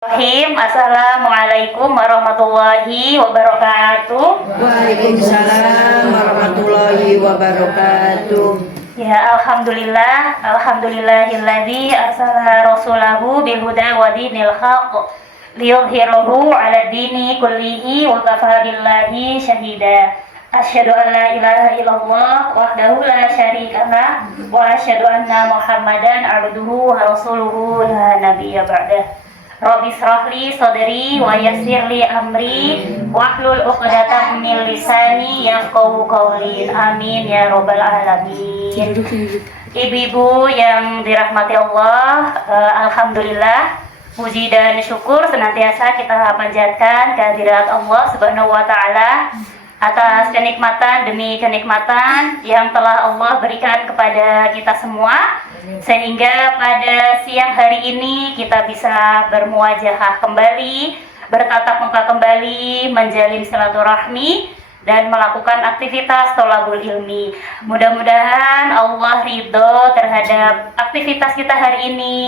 Assalamualaikum warahmatullahi wabarakatuh. Waalaikumsalam warahmatullahi wabarakatuh. Ya, alhamdulillahilladzi arsala rasulahu bil huda wa dinil haqq liyudhhirahu 'ala dini kullihi wa kafaa billahi syahida. Asyhadu an la ilaha illallah wahdahu la syarika lah wa asyhadu anna Muhammadan 'abduhu wa rasuluhu la nabiyya ba'dah. Rabbi shrahli sadri wa yassirli amri wahlul 'uqdatam min lisani yafqahu qawli. Amin ya rabbal alamin. Ibu-ibu yang dirahmati Allah, alhamdulillah puji dan syukur senantiasa kita panjatkan kehadirat Allah Subhanahu wa taala atas kenikmatan demi kenikmatan yang telah Allah berikan kepada kita semua, sehingga pada siang hari ini kita bisa bermuajahah kembali, bertatap muka kembali, menjalin silaturahmi dan melakukan aktivitas tholabul ilmi. Mudah-mudahan Allah ridho terhadap aktivitas kita hari ini,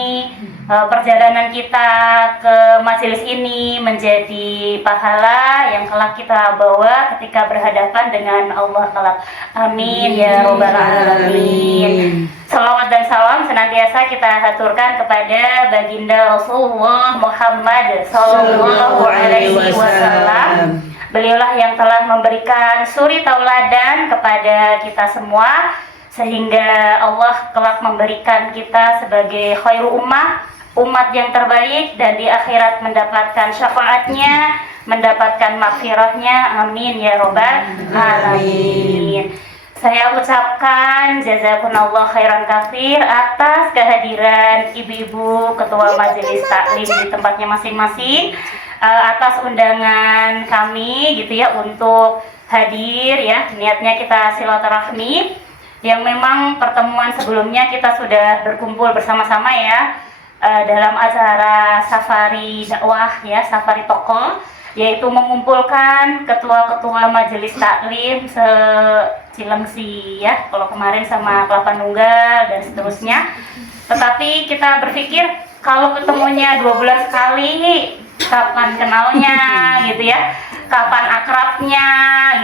perjalanan kita ke majelis ini menjadi pahala yang kelak kita bawa ketika berhadapan dengan Allah kelak. Amin ya robbal alamin. Salawat dan salam senantiasa kita haturkan kepada baginda Rasulullah Muhammad sallallahu alaihi wasallam. Beliaulah yang telah memberikan suri tauladan kepada kita semua, sehingga Allah kelak memberikan kita sebagai khairu umat yang terbaik, dan di akhirat mendapatkan syafaatnya, mendapatkan maghfirahnya. Amin ya robbal alamin. Saya ucapkan jazakumullah khairan katsir atas kehadiran ibu-ibu ketua majelis taklim di tempatnya masing-masing, atas undangan kami gitu ya untuk hadir ya. Niatnya kita silaturahmi, yang memang pertemuan sebelumnya kita sudah berkumpul bersama-sama ya dalam acara safari dakwah ya, safari tokoh, yaitu mengumpulkan ketua-ketua majelis taklim se-Cilengsi ya, kalau kemarin sama Kelapa Nunggal dan seterusnya. Tetapi kita berpikir kalau ketemunya 2 bulan sekali, kapan kenalnya gitu ya, kapan akrabnya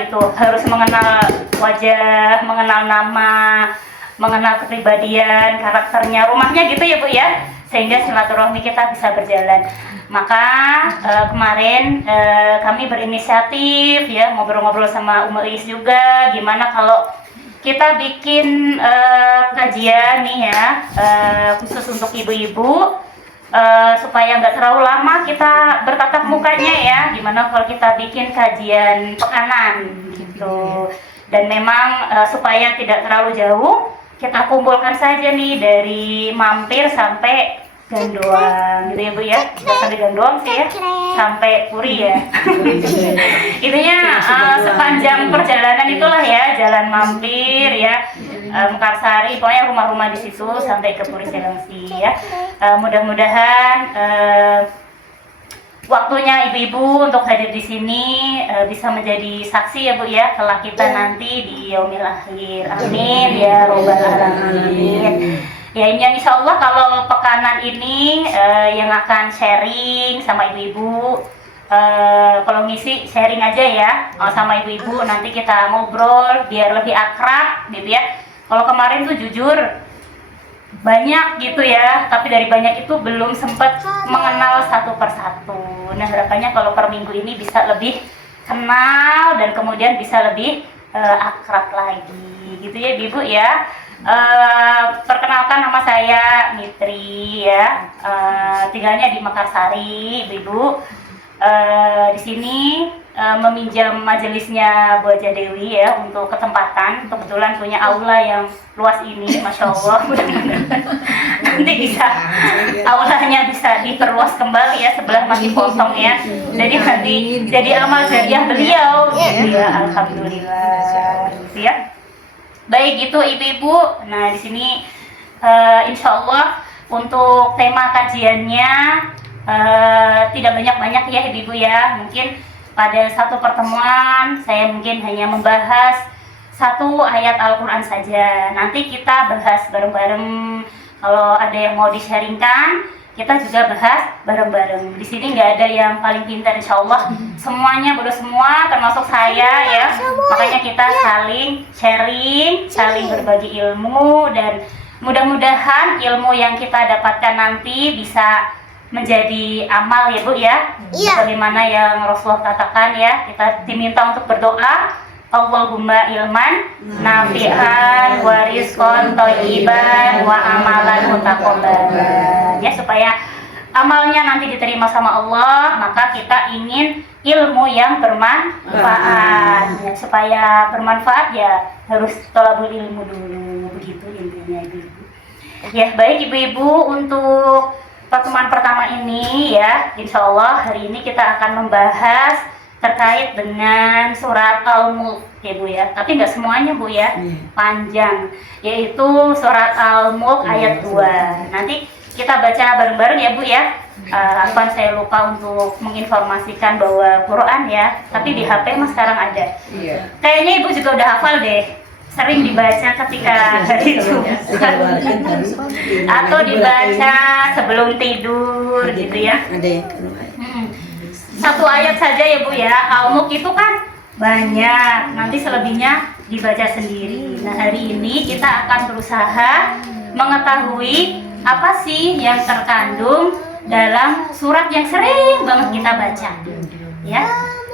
gitu, harus mengenal wajah, mengenal nama, mengenal kepribadian, karakternya, rumahnya gitu ya Bu ya, sehingga silaturahmi kita bisa berjalan. Maka kemarin kami berinisiatif ya, ngobrol-ngobrol sama Is juga, gimana kalau kita bikin kajian nih ya, khusus untuk ibu-ibu, supaya nggak terlalu lama kita bertatap mukanya ya. Gimana kalau kita bikin kajian pekanan gitu, dan memang supaya tidak terlalu jauh, kita kumpulkan saja nih dari Mampir sampai Gandoang gitu ya Bu ya, nggak sampai Gandoang sih ya, sampai Puri ya. Intinya sepanjang perjalanan itulah ya, Jalan Mampir ya, Mekarsari, pokoknya rumah-rumah di situ sampai ke Puri Cilengsi ya. Mudah-mudahan waktunya ibu-ibu untuk hadir di sini bisa menjadi saksi ya Bu ya, kelak kita nanti di yaumil akhir. Amin ya robbal alamin. Ya, ini yang insya Allah kalau pekanan ini yang akan sharing sama ibu-ibu, kalau ngisi sharing aja ya sama ibu-ibu, nanti kita ngobrol biar lebih akrab gitu ya. Kalau kemarin tuh jujur banyak gitu ya, tapi dari banyak itu belum sempat mengenal satu persatu. Nah, harapannya kalau per minggu ini bisa lebih kenal dan kemudian bisa lebih akrab lagi gitu ya ibu ya. Perkenalkan, nama saya Mitri ya, tinggalnya di Mekarsari ibu-ibu. Di sini meminjam majelisnya Bu Haja Dewi ya untuk ketempatan. Kebetulan punya aula yang luas ini, masya Allah. Nanti bisa aulanya bisa diperluas kembali ya, sebelah masih kosong ya. Jadi nanti jadi amal jariah beliau gitu ya, alhamdulillah gitu ya. Baik, itu ibu-ibu. Nah, di sini insya Allah untuk tema kajiannya tidak banyak-banyak ya ibu-ibu ya. Mungkin pada satu pertemuan saya mungkin hanya membahas satu ayat Al-Quran saja. Nanti kita bahas bareng-bareng. Kalau ada yang mau di-sharingkan, kita juga bahas bareng-bareng. Di sini nggak ada yang paling pintar, insya Allah semuanya bodoh semua, termasuk saya ya. Makanya kita saling sharing, saling berbagi ilmu, dan mudah-mudahan ilmu yang kita dapatkan nanti bisa menjadi amal ya Bu ya. Bagaimana yang Rasulullah katakan ya, kita diminta untuk berdoa, Allahumma ilman nafi'an wa rizqan thayyiban wa amalan mutaqabbalan. Ya, supaya amalnya nanti diterima sama Allah, maka kita ingin ilmu yang bermanfaat. Ya, supaya bermanfaat ya harus thalabul ilmu dulu, begitu intinya Ibu-ibu. Ya, baik Ibu-ibu, untuk pertemuan pertama ini ya, insya Allah hari ini kita akan membahas terkait dengan surat Al-Mulk ya Bu ya, tapi nggak semuanya Bu ya, panjang, yaitu surat Al-Mulk ayat 2. Nanti kita baca bareng-bareng ya Bu ya. Afwan, saya lupa untuk menginformasikan bahwa Quran ya, tapi di HP mas sekarang ada. Kayaknya Ibu juga udah hafal deh, sering dibaca ketika hari Jumat atau dibaca sebelum tidur gitu ya. Satu ayat saja ya Bu ya. Al-Mulk itu kan banyak, nanti selebihnya dibaca sendiri. Nah, hari ini kita akan berusaha mengetahui apa sih yang terkandung dalam surat yang sering banget kita baca ya,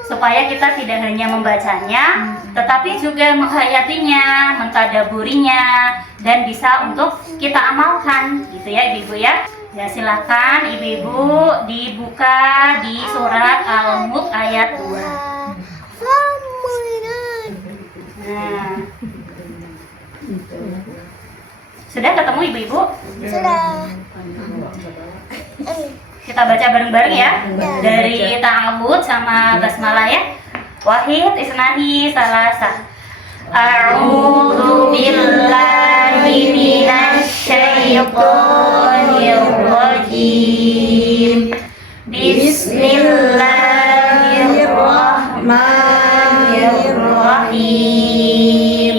supaya kita tidak hanya membacanya tetapi juga menghayatinya, mentadaburinya, dan bisa untuk kita amalkan gitu ya Ibu ya. Ya, silakan Ibu-ibu dibuka di surat Al-Mulk ayat 2. Nah, sudah ketemu Ibu-ibu? Sudah. Kita baca bareng-bareng ya, dari ta'awud sama basmalah ya. Wahid, isnani, salasah. A'udzu billahi minasyaitonir rajim. Bismillahirrahmanirrahim.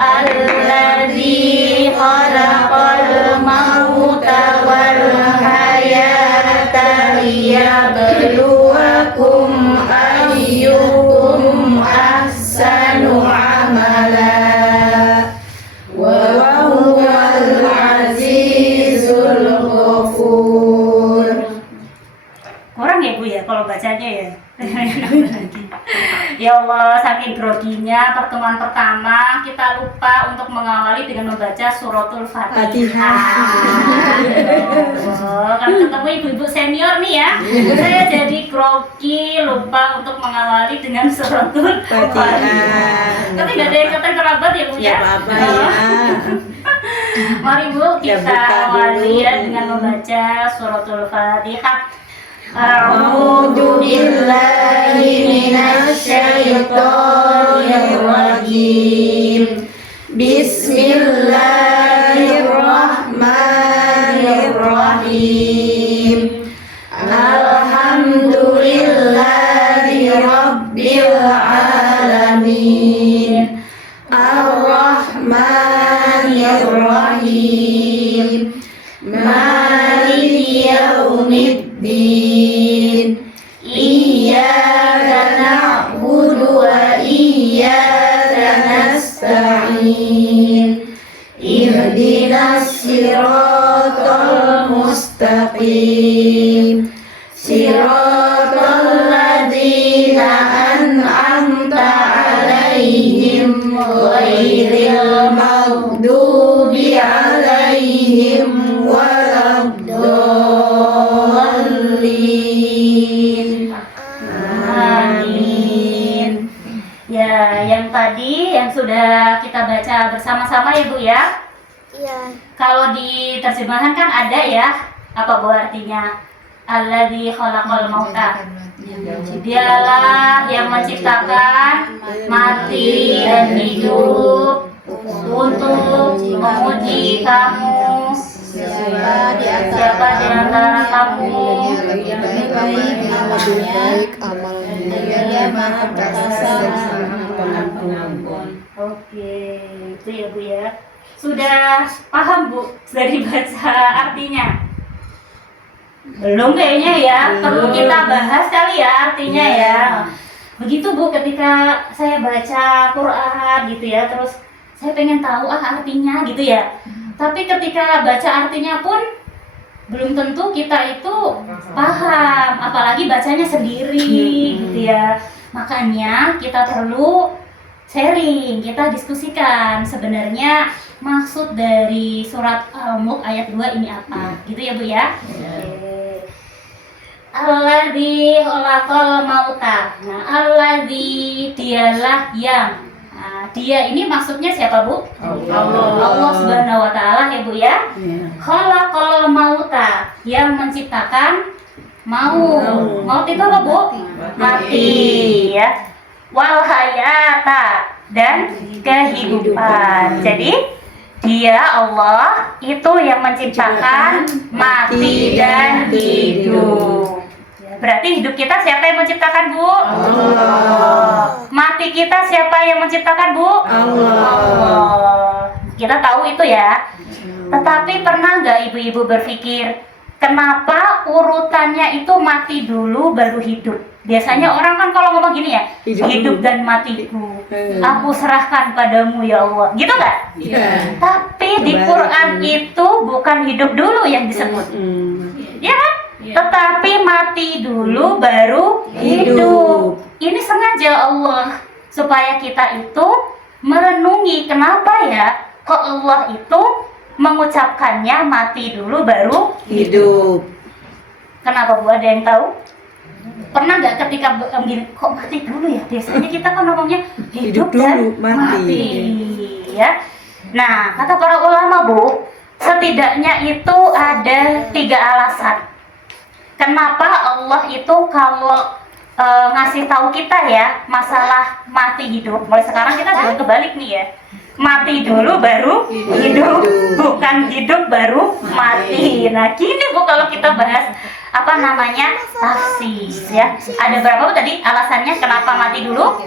Alladzi khalaqal mauta wal hayata liyabluwakum ayyukum ahsanu amala wa huwal azizul ghafur. Kurang ya Bu ya kalau bacanya ya. Ya Allah, saking groginya pertemuan pertama kita lupa untuk mengawali dengan membaca suratul Fatihah. Oh, kan ketemu ibu-ibu senior nih ya, saya jadi grogi, lupa untuk mengawali dengan suratul Fatihah. Tapi gak ada yang kata kerabat ya Bu ya? Apa ya? Mari Bu, kita awali ya dengan membaca suratul Fatihah. A'udzu billahi minasyaitonir rajim. Bismillahirrahmanirrahim. Alhamdulillahi rabbil alamin. Ar-Rahmanir-Rahim. Maliki yaumiddin. Iyyaka na'budu wa iyyaka nasta'in. Ihdinas siratal mustaqim. Siratal ladzina an'amta 'alaihim ghairil maghdubi 'alaihim waladdallin. Amin. Ya, yang tadi yang sudah kita baca bersama-sama ya Bu ya. Iya. Kalau di terjemahan kan ada ya, apa Bu artinya? Alladzi khalaqal mauta. Dialah yang menciptakan mati dan hidup untuk menguji kamu. Siapa di antara kamu Lebih baik amalnya. Dia maha perkasa maha pengampun. Oke, itu ya Bu ya. Sudah paham Bu dari baca artinya? Belum kayaknya ya, perlu kita bahas kali ya artinya ya. Begitu Bu, ketika saya baca Quran gitu ya, terus saya pengen tahu artinya gitu ya. Tapi ketika baca artinya pun belum tentu kita itu paham, apalagi bacanya sendiri gitu ya. Makanya kita perlu sharing, kita diskusikan sebenarnya maksud dari surat Al-Mulk ayat 2 ini apa, gitu ya Bu ya. Alladzi khalaqal mauta. Nah, alladzi dialah yang. Nah, dia ini maksudnya siapa Bu? Allah Subhanahu wa taala ya Bu ya. Khalaqal mauta, yang menciptakan maut. Maut itu apa Bu? Mati ya. Wal hayata, dan kehidupan. Jadi dia Allah itu yang menciptakan mati dan hidup. Berarti hidup kita siapa yang menciptakan Bu? Allah. Mati kita siapa yang menciptakan Bu? Allah. Kita tahu itu ya. Tetapi pernah nggak ibu-ibu berpikir kenapa urutannya itu mati dulu baru hidup? Biasanya orang kan kalau ngomong gini ya, hidup dan matiku aku serahkan padamu ya Allah, gitu nggak? Tapi di Quran itu bukan hidup dulu yang disebut, ya kan? Tetapi mati dulu baru hidup. Ini sengaja Allah supaya kita itu merenungi kenapa ya kok Allah itu mengucapkannya mati dulu baru hidup. Kenapa Bu, ada yang tahu? Pernah nggak ketika gini, kok mati dulu ya? Biasanya kita kan ngomongnya hidup dan dulu, mati. Ya. Nah, kata para ulama Bu, setidaknya itu ada 3 alasan. Kenapa Allah itu kalau ngasih tahu kita ya masalah mati hidup. Mulai sekarang kita jangan kebalik nih ya. Mati dulu baru hidup, bukan hidup baru mati. Nah, gini Bu kalau kita bahas apa namanya tafsir ya. Ada berapa Bu tadi alasannya kenapa mati dulu?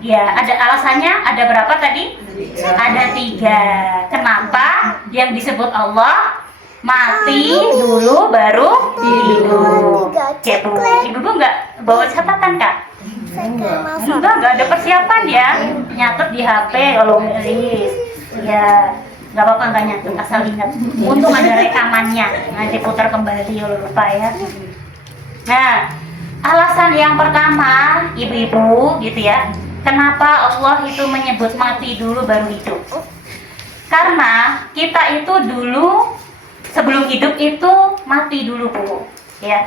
Ya, ada alasannya ada berapa tadi? Ada 3. Kenapa yang disebut Allah mati dulu baru hidup? Ya Bu, Ibu nggak bawa catatan Kak? Enggak ada persiapan ya. Nyatet di HP kalau nulis. Ya, nggak apa-apa nggak nyatet, asal ingat. Untung ada rekamannya, nanti putar kembali kalau lupa ya. Nah, alasan yang pertama, ibu-ibu gitu ya, kenapa Allah itu menyebut mati dulu baru hidup? Karena kita itu dulu sebelum hidup itu mati dulu Bu. Ya,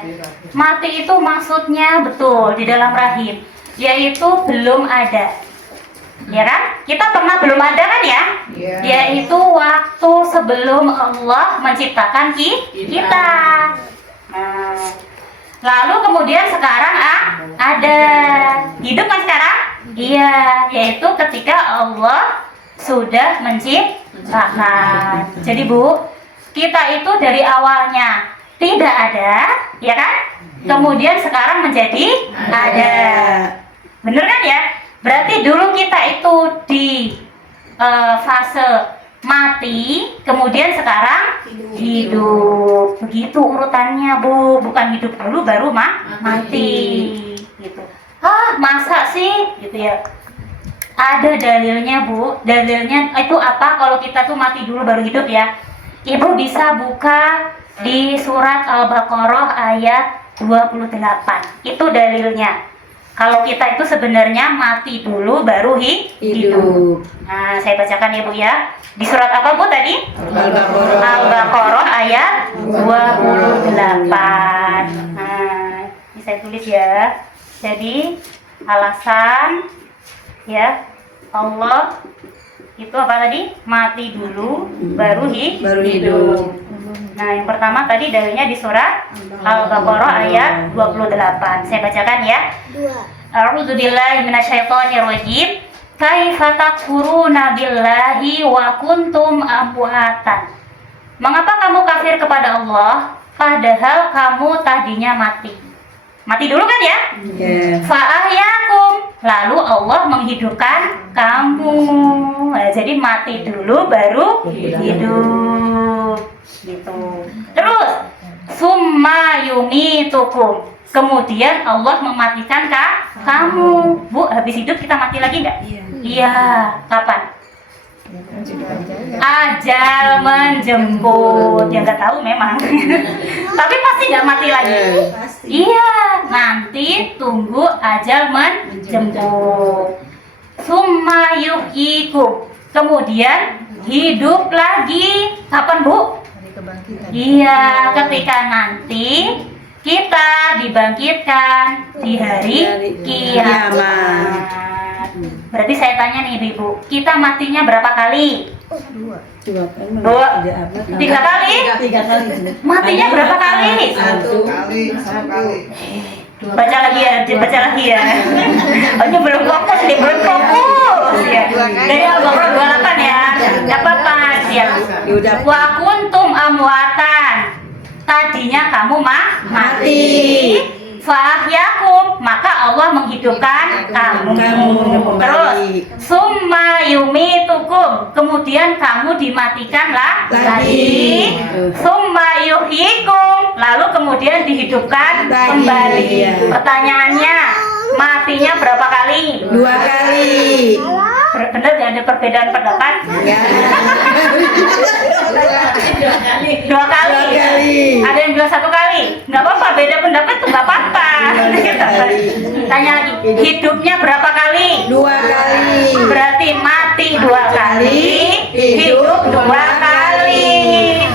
mati itu maksudnya betul di dalam rahim, yaitu belum ada. Ya kan? Kita pernah belum ada kan ya? Yaitu waktu sebelum Allah menciptakan kita. Nah, lalu kemudian sekarang ada. Hidup kan sekarang? Iya, yaitu ketika Allah sudah menciptakan. Jadi Bu, kita itu dari awalnya tidak ada, ya kan? Kemudian sekarang menjadi ada. Bener kan ya? Berarti dulu kita itu di fase mati, kemudian sekarang hidup. Begitu urutannya Bu, bukan hidup dulu baru mati. Gitu. Masa sih? Gitu ya. Ada dalilnya Bu. Dalilnya itu apa kalau kita tuh mati dulu baru hidup ya? Ibu bisa buka di surat Al-Baqarah ayat 28. Itu dalilnya. Kalau kita itu sebenarnya mati dulu baru hidup. Nah, saya bacakan ya Bu ya. Di surat apa Bu tadi? Al-Baqarah ayat 28. Nah, ini saya tulis ya. Jadi, alasan ya Allah itu apa tadi? Mati dulu baru hidup. Nah, yang pertama tadi dalilnya di surat Al-Baqarah ayat 28. Saya bacakan ya. A'udzu billahi minasyaitonir rajim. Kaifa takfuruna billahi wa kuntum amwatan. Mengapa kamu kafir kepada Allah padahal kamu tadinya mati? Mati dulu kan ya? Fa'ahyakum, lalu Allah menghidupkan kamu. Nah, jadi mati dulu baru hidup. Gitu. Terus Summa yumitukum. Kemudian Allah mematikan kamu. Bu, habis hidup kita mati lagi nggak? Iya. Kapan? Ajal menjemput. Ya nggak tahu memang. Tapi pasti nggak mati lagi. Iya, nanti tunggu ajal menjemput. Summa yuhyikum. Kemudian hidup lagi. Kapan, Bu? Iya, ketika nanti kita dibangkitkan di hari kiamat. Berarti saya tanya nih Ibu, kita matinya berapa kali? Bu, 3 kali? Matinya berapa kali? 1 kali. Baca lagi ya. Oh, ini belum fokus nih, belum fokus ya. Dari Al-Baqarah 28 ya. Enggak apa-apa ya. Wa kuntum amwatan. Tadinya kamu mati. Fahyakum, maka Allah menghidupkan kamu. Terus summa yumitukum, kemudian kamu dimatikan lagi. Summa yuhyikum, lalu kemudian dihidupkan kembali. Pertanyaannya, matinya berapa kali? 2 kali. Benar tidak ada perbedaan pendapat? Dua kali. Ada yang bilang 1 kali. Nggak apa-apa, beda pendapat tuh nggak apa-apa. Tanya lagi, hidupnya berapa kali? 2 kali. Berarti mati 2 kali, hidup 2 kali.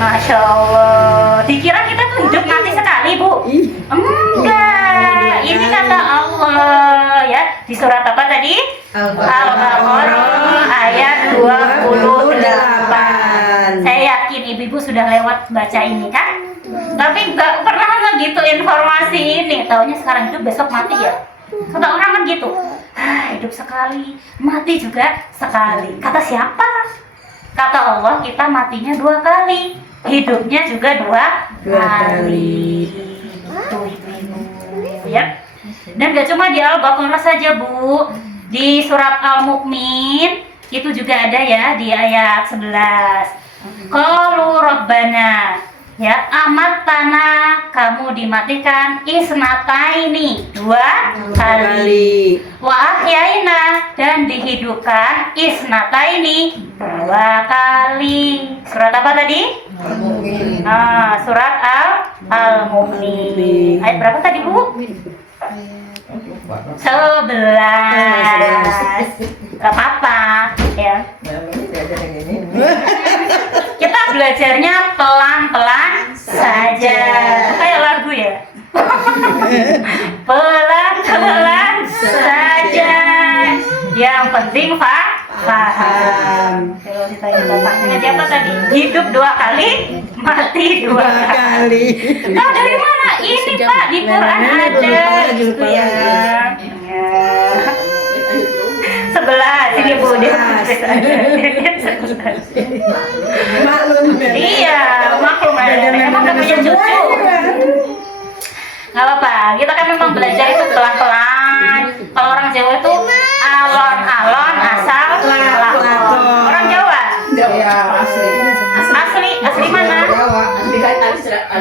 Masya Allah. Dikira kita tuh hidup mati sekali, Bu? Enggak. Ini kata Allah ya di surat apa tadi? Al-Baqarah ayat 28. Saya yakin ibu-ibu sudah lewat baca ini kan? Tapi nggak pernah gitu informasi ini. Taunya sekarang hidup besok mati ya. Kata orang kan gitu. Hidup sekali, mati juga sekali. Kata siapa? Kata Allah kita matinya 2 kali, hidupnya juga 2 kali. Tuh ibu-ibu ya. Dan gak cuma di Al-Baqarah saja Bu, di surat Al-Mu'min itu juga ada ya di ayat 11. Qalu Rabbana, ya amat tanah kamu dimatikan isnataini 2 kali. Wa ahyaina, dan dihidupkan isnataini 2 kali. Surat apa tadi? Surat Al-Mu'min. Ayat berapa tadi Bu? 11. Gak apa-apa ya. Kita belajarnya pelan-pelan saja. Kayak lagu ya. Pelan-pelan saja. Yang penting paham. Kalau ditanya bapaknya siapa tadi? Hidup 2 kali, mati 2 kali. Tahu dari mana? Ini Pak di Quran ada. Gitu ya. 11 ini Bu. Iya, maklum aja. Emang gak punya cucu. Gak apa-apa, kita kan memang belajar itu pelan-pelan. Kalau orang Jawa itu alon-alon asal lakon. Orang Jawa? Asli mana?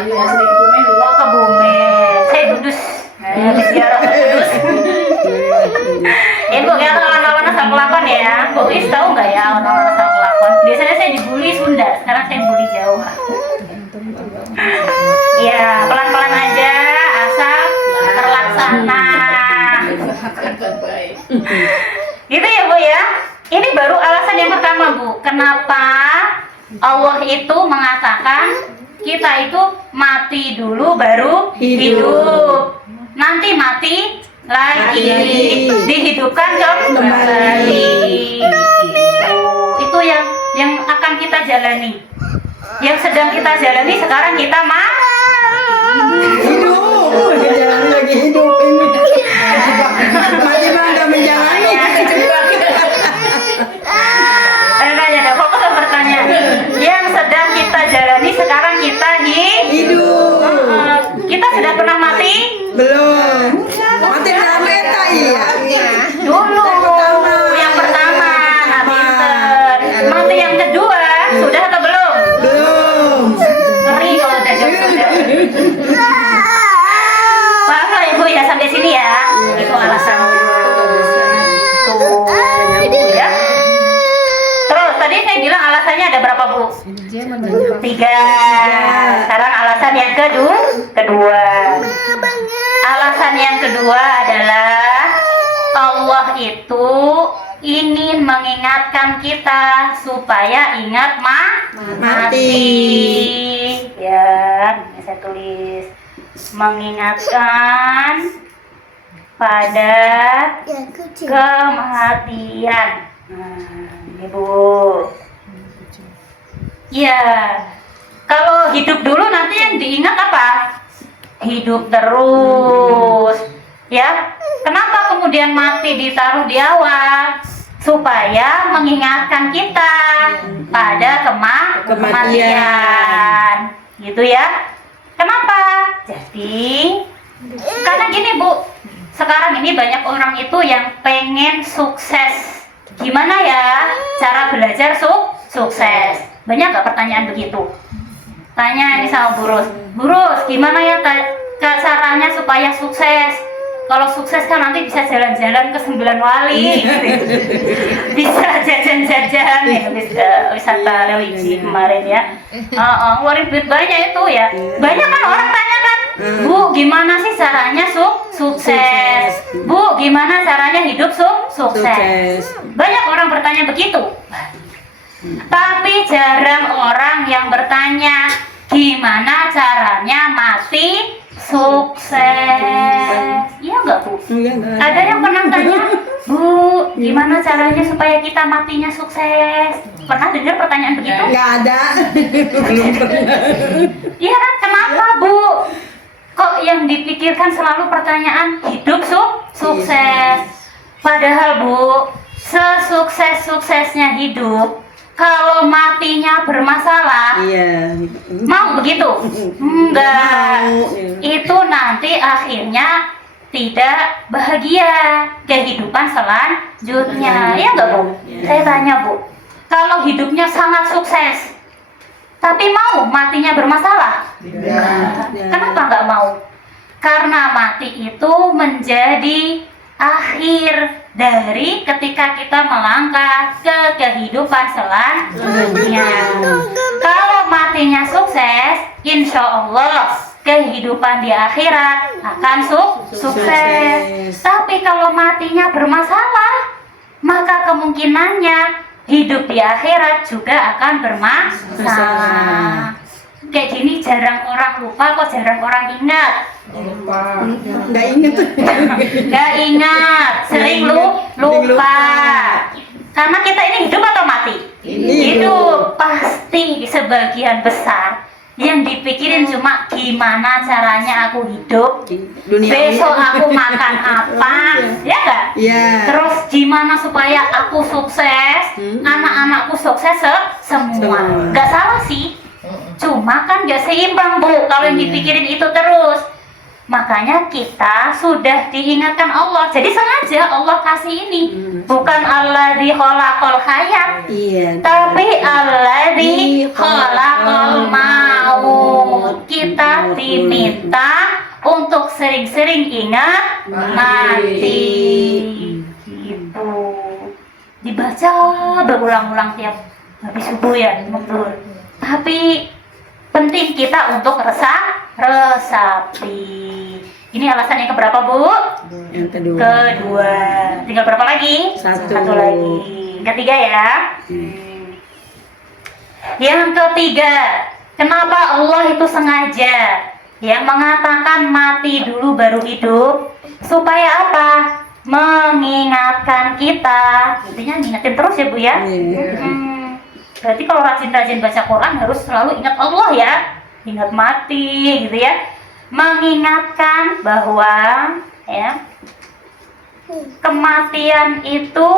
Asli Kebumen. Oh, Kebumen. Saya Kudus. Habis ziarah ke Kudus. Ibu ya alon-alon asal lakon ya. Bu Is tahu nggak ya alon-alon asal lakon? Biasanya saya dibully Sunda, sekarang saya bully Jawa. Iya, pelan-pelan aja, asal terlaksana. Gitu ya Bu ya. Ini baru alasan yang pertama Bu. Kenapa Allah itu mengatakan kita itu mati dulu baru hidup. Nanti mati lagi, dihidupkan kembali. Itu yang akan kita jalani. Yang sedang kita jalani sekarang kita Hidup. Jalan lagi hidup ini. Mati mah nggak menjalani. Nanya deh, fokus ke pertanyaan. Yang sedang kita jalani sekarang kita Hidup. Kita sudah pernah mati? Belum. Mati dalam eta iya. Dulu. Yang pertama, nah pinter. Mati yang kedua, sudah atau belum? Belum. Ngeri kalau udah jawab sudah. ketiga. Sekarang alasan yang kedua. Alasan yang kedua adalah Allah itu ingin mengingatkan kita supaya ingat mati. Ya, ini saya tulis. Mengingatkan pada kematian. Nah, ini Bu. Ya, kalau hidup dulu nanti yang diingat apa? Hidup terus. Ya, kenapa kemudian mati ditaruh di awal? Supaya mengingatkan kita pada kematian. Gitu ya. Kenapa? Jadi, karena gini Bu, sekarang ini banyak orang itu yang pengen sukses. Gimana ya cara belajar sukses? Banyak gak pertanyaan begitu? Tanya ini sama Burus, gimana ya caranya supaya sukses? Kalau sukses kan nanti bisa jalan-jalan ke 9 wali, gitu. Bisa jajan-jajan, ya, bisa wisata religi kemarin ya. Ngeluarin duit banyak itu ya. Banyak kan orang tanya kan, Bu, gimana sih caranya sukses? Bu, gimana caranya hidup sukses? Banyak orang bertanya begitu. Tapi jarang orang yang bertanya gimana caranya mati sukses. Iya enggak Bu? Ada yang pernah tanya, Bu, gimana caranya supaya kita matinya sukses? Pernah dengar pertanyaan begitu? Nggak ada. Belum pernah. Iya kan, kenapa Bu? Kok yang dipikirkan selalu pertanyaan hidup sukses? Padahal Bu, sesukses-suksesnya hidup, kalau matinya bermasalah, mau begitu? Enggak. Itu nanti akhirnya tidak bahagia kehidupan selanjutnya. Ya enggak Bu? Saya tanya Bu, kalau hidupnya sangat sukses, tapi mau matinya bermasalah? Kenapa enggak mau? Karena mati itu menjadi akhir dari ketika kita melangkah ke kehidupan selanjutnya. Kalau matinya sukses, insya Allah kehidupan di akhirat akan sukses. Tapi kalau matinya bermasalah, maka kemungkinannya hidup di akhirat juga akan bermasalah. Kayak gini jarang orang lupa, kok jarang orang ingat. Nggak ingat. Nggak ingat, sering lupa. Karena kita ini hidup atau mati? Hidup. Pasti sebagian besar yang dipikirin cuma gimana caranya aku hidup, besok aku makan apa, ya nggak? Terus gimana supaya aku sukses, anak-anakku sukses semua. Nggak salah sih, cuma kan nggak seimbang Bu kalau yang dipikirin itu terus. Makanya kita sudah diingatkan Allah. Jadi sengaja Allah kasih ini. Bukan alladzi khalaqal hayat, tapi alladzi khalaqal maut. Kita diminta untuk sering-sering ingat mati. Gitu. Dibaca berulang-ulang tiap habis subuh ya, betul. Tapi penting kita untuk resapi. Ini alasan yang keberapa Bu? Yang Kedua. Tinggal berapa lagi? Satu lagi. Ketiga ya. Yang ketiga, kenapa Allah itu sengaja yang mengatakan mati dulu baru hidup? Supaya apa? Mengingatkan kita. Intinya ngingetin terus ya Bu ya. Berarti kalau rajin-rajin baca Quran harus selalu ingat Allah ya, ingat mati gitu ya. Mengingatkan bahwa ya kematian itu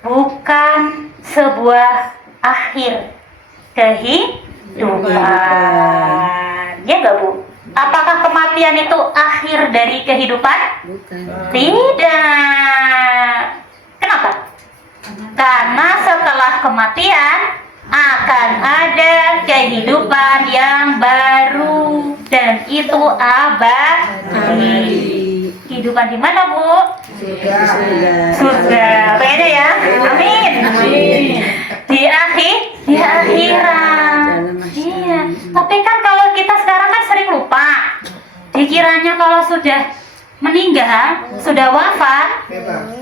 bukan sebuah akhir kehidupan. Ya enggak Bu? Apakah kematian itu akhir dari kehidupan? Tidak. Kenapa? Karena setelah kematian akan ada kehidupan yang baru dan itu abadi. Kehidupan di mana Bu? Surga. Beda ya? Amin. Di akhirat. kita sekarang kan sering lupa. Dikiranya kalau sudah meninggal, sudah wafat, bebas.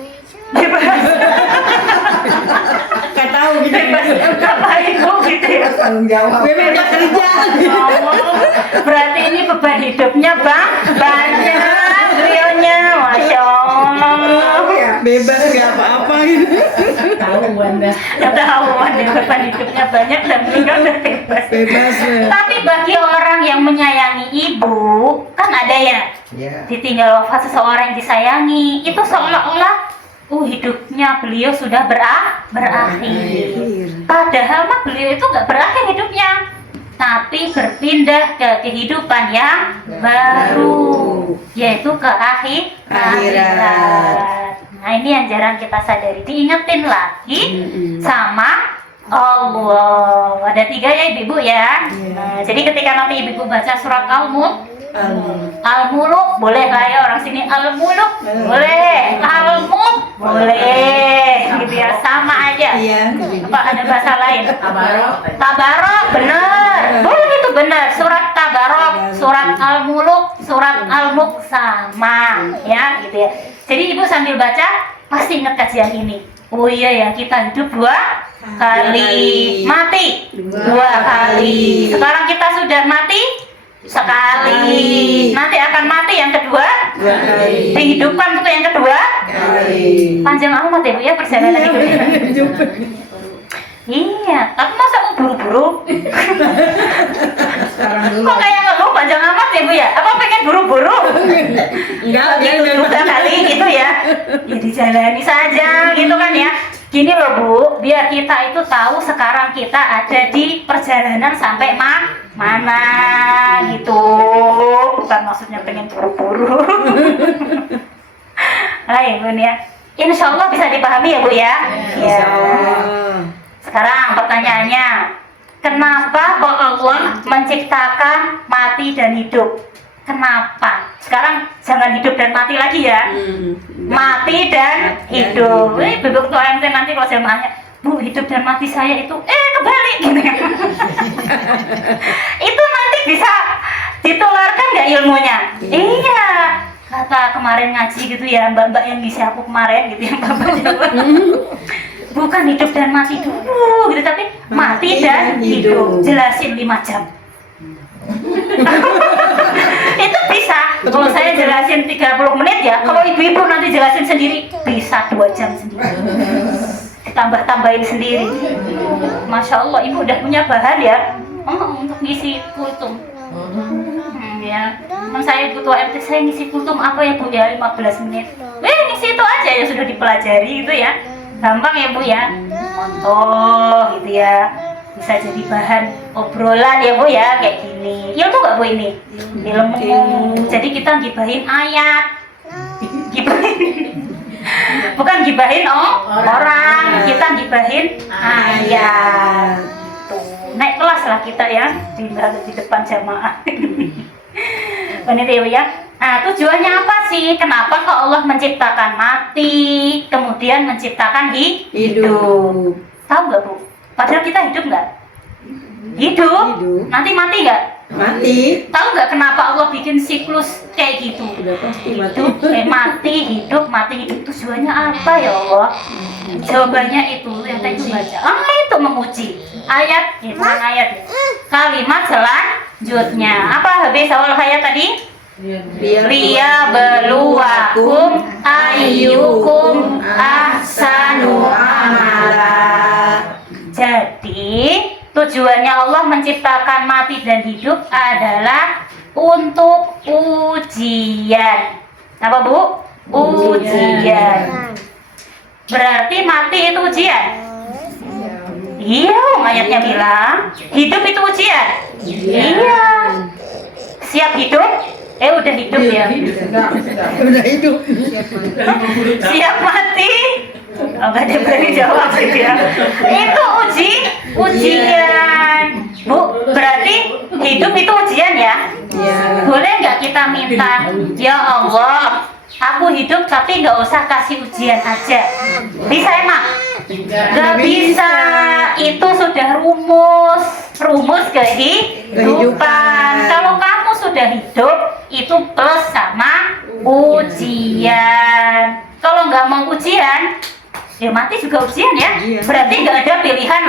Gak tahu gitu. Bebas ngapain Bu gitu ya. Tanggung jawab. Bebas kerja. Oh, berarti ini beban hidupnya banyak beliaunya, masya Allah. Bebas gak apa-apa gitu. Ketahuan deh beban hidupnya banyak dan beliau udah bebas. Bebas ya. Tapi bagi orang yang menyayangi ibu, kan ada ya, ditinggal wafat seseorang yang disayangi, itu seolah-olah hidupnya beliau sudah berakhir. Padahal mah beliau itu nggak berakhir hidupnya, tapi berpindah ke kehidupan yang baru, yaitu ke akhirat. Nah ini yang jarang kita sadari, diingetin lagi sama Allah. Ada 3 ya ibu ya. Nah, jadi ketika nanti ibu baca surat Al-Muluk, boleh lah ya orang sini Al-Muluk, boleh, Al-Muluk, boleh, gitu ya, sama aja. Apa ada bahasa lain? Tabarok, benar, boleh itu benar. Surat Tabarok, surat Al-Muluk, surat Al-Mulk sama, ya, gitu ya. Jadi ibu sambil baca pasti ingat kajian ini. Oh iya ya, kita hidup 2 kali, mati 2 kali. Sekarang kita sudah mati sekali, nanti akan mati yang kedua, dihidupkan untuk yang kedua. Panjang amat ya Bu ya perjalanan hidupnya. Iya, tapi masa mau buru-buru? Kok kayak ngeluh panjang amat ya Bu ya? Apa pengen buru-buru? Enggak, Gitu juga kali gitu ya. Ya dijalani saja gitu kan ya. Gini loh Bu, biar kita itu tahu sekarang kita ada di perjalanan sampai mana gitu. Bukan maksudnya pengen buru-buru. Hai Bu ya. Insya Allah bisa dipahami ya Bu ya. Ya. Sekarang pertanyaannya, kenapa kok Allah menciptakan mati dan hidup? Kenapa? Sekarang jangan hidup dan mati lagi ya. Mati dan hidup. Bebek tua ente nanti kalau saya tanya, Bu, hidup dan mati saya itu kebalik gitu. Itu nanti bisa ditularkan nggak ilmunya? Iya. Kata kemarin ngaji gitu ya, mbak-mbak yang ngisi aku kemarin gitu ya, mbak-mbak jawab. Bukan hidup dan mati dulu gitu, tapi mati dan hidup. Jelasin 5 jam. Itu bisa. Kalau saya jelasin 30 menit ya, kalau ibu-ibu nanti jelasin sendiri bisa 2 jam sendiri. Ditambah-tambahin sendiri. Masya Allah, ibu udah punya bahan ya untuk ngisi kultum. Ya, teman saya ibu tua MT, saya ngisi kultum apa ya Bu ya, 15 menit. Ngisi itu aja yang sudah dipelajari gitu ya. Gampang ya Bu ya, contoh gitu ya, bisa jadi bahan obrolan ya Bu ya, kayak gini. Ilmu nggak Bu ini? Ilmu. Jadi kita gibahin ayat, bukan gibahin orang, kita gibahin ayat. Tuh, naik kelas lah kita ya di depan jamaah. Benar ya Bu ya. Nah, tujuannya apa sih? Kenapa kok Allah menciptakan mati, kemudian menciptakan hidup? Tahu nggak Bu? Padahal kita hidup nggak? Hidup. Nanti mati nggak? Mati. Tahu nggak kenapa Allah bikin siklus kayak gitu? Udah pasti mati. Hidup, mati, hidup. Tujuannya apa ya Allah? Jawabannya itu yang tadi baca. Itu menguji ayat, bukan ayat ya. Kalimat selanjutnya. Apa habis awal ayat tadi? Liya beluwakum ayyukum ahsanu amala. Jadi tujuannya Allah menciptakan mati dan hidup adalah untuk ujian. Apa Bu? Ujian. Berarti mati itu ujian? Iya, ayatnya bilang hidup itu ujian. Iya. Siap hidup? Udah hidup ya. Udah hidup. Siap mati? Nggak ada berani jawab gitu ya. Itu ujian. Bu, berarti hidup itu ujian ya? Boleh nggak kita minta, ya Allah, aku hidup tapi nggak usah kasih ujian aja. Bisa emang? Gak bisa. Itu sudah rumus kehidupan. Kalau kamu sudah hidup, itu plus sama ujian. Kalau nggak mau ujian, ya mati juga ujian ya. Berarti nggak ada pilihan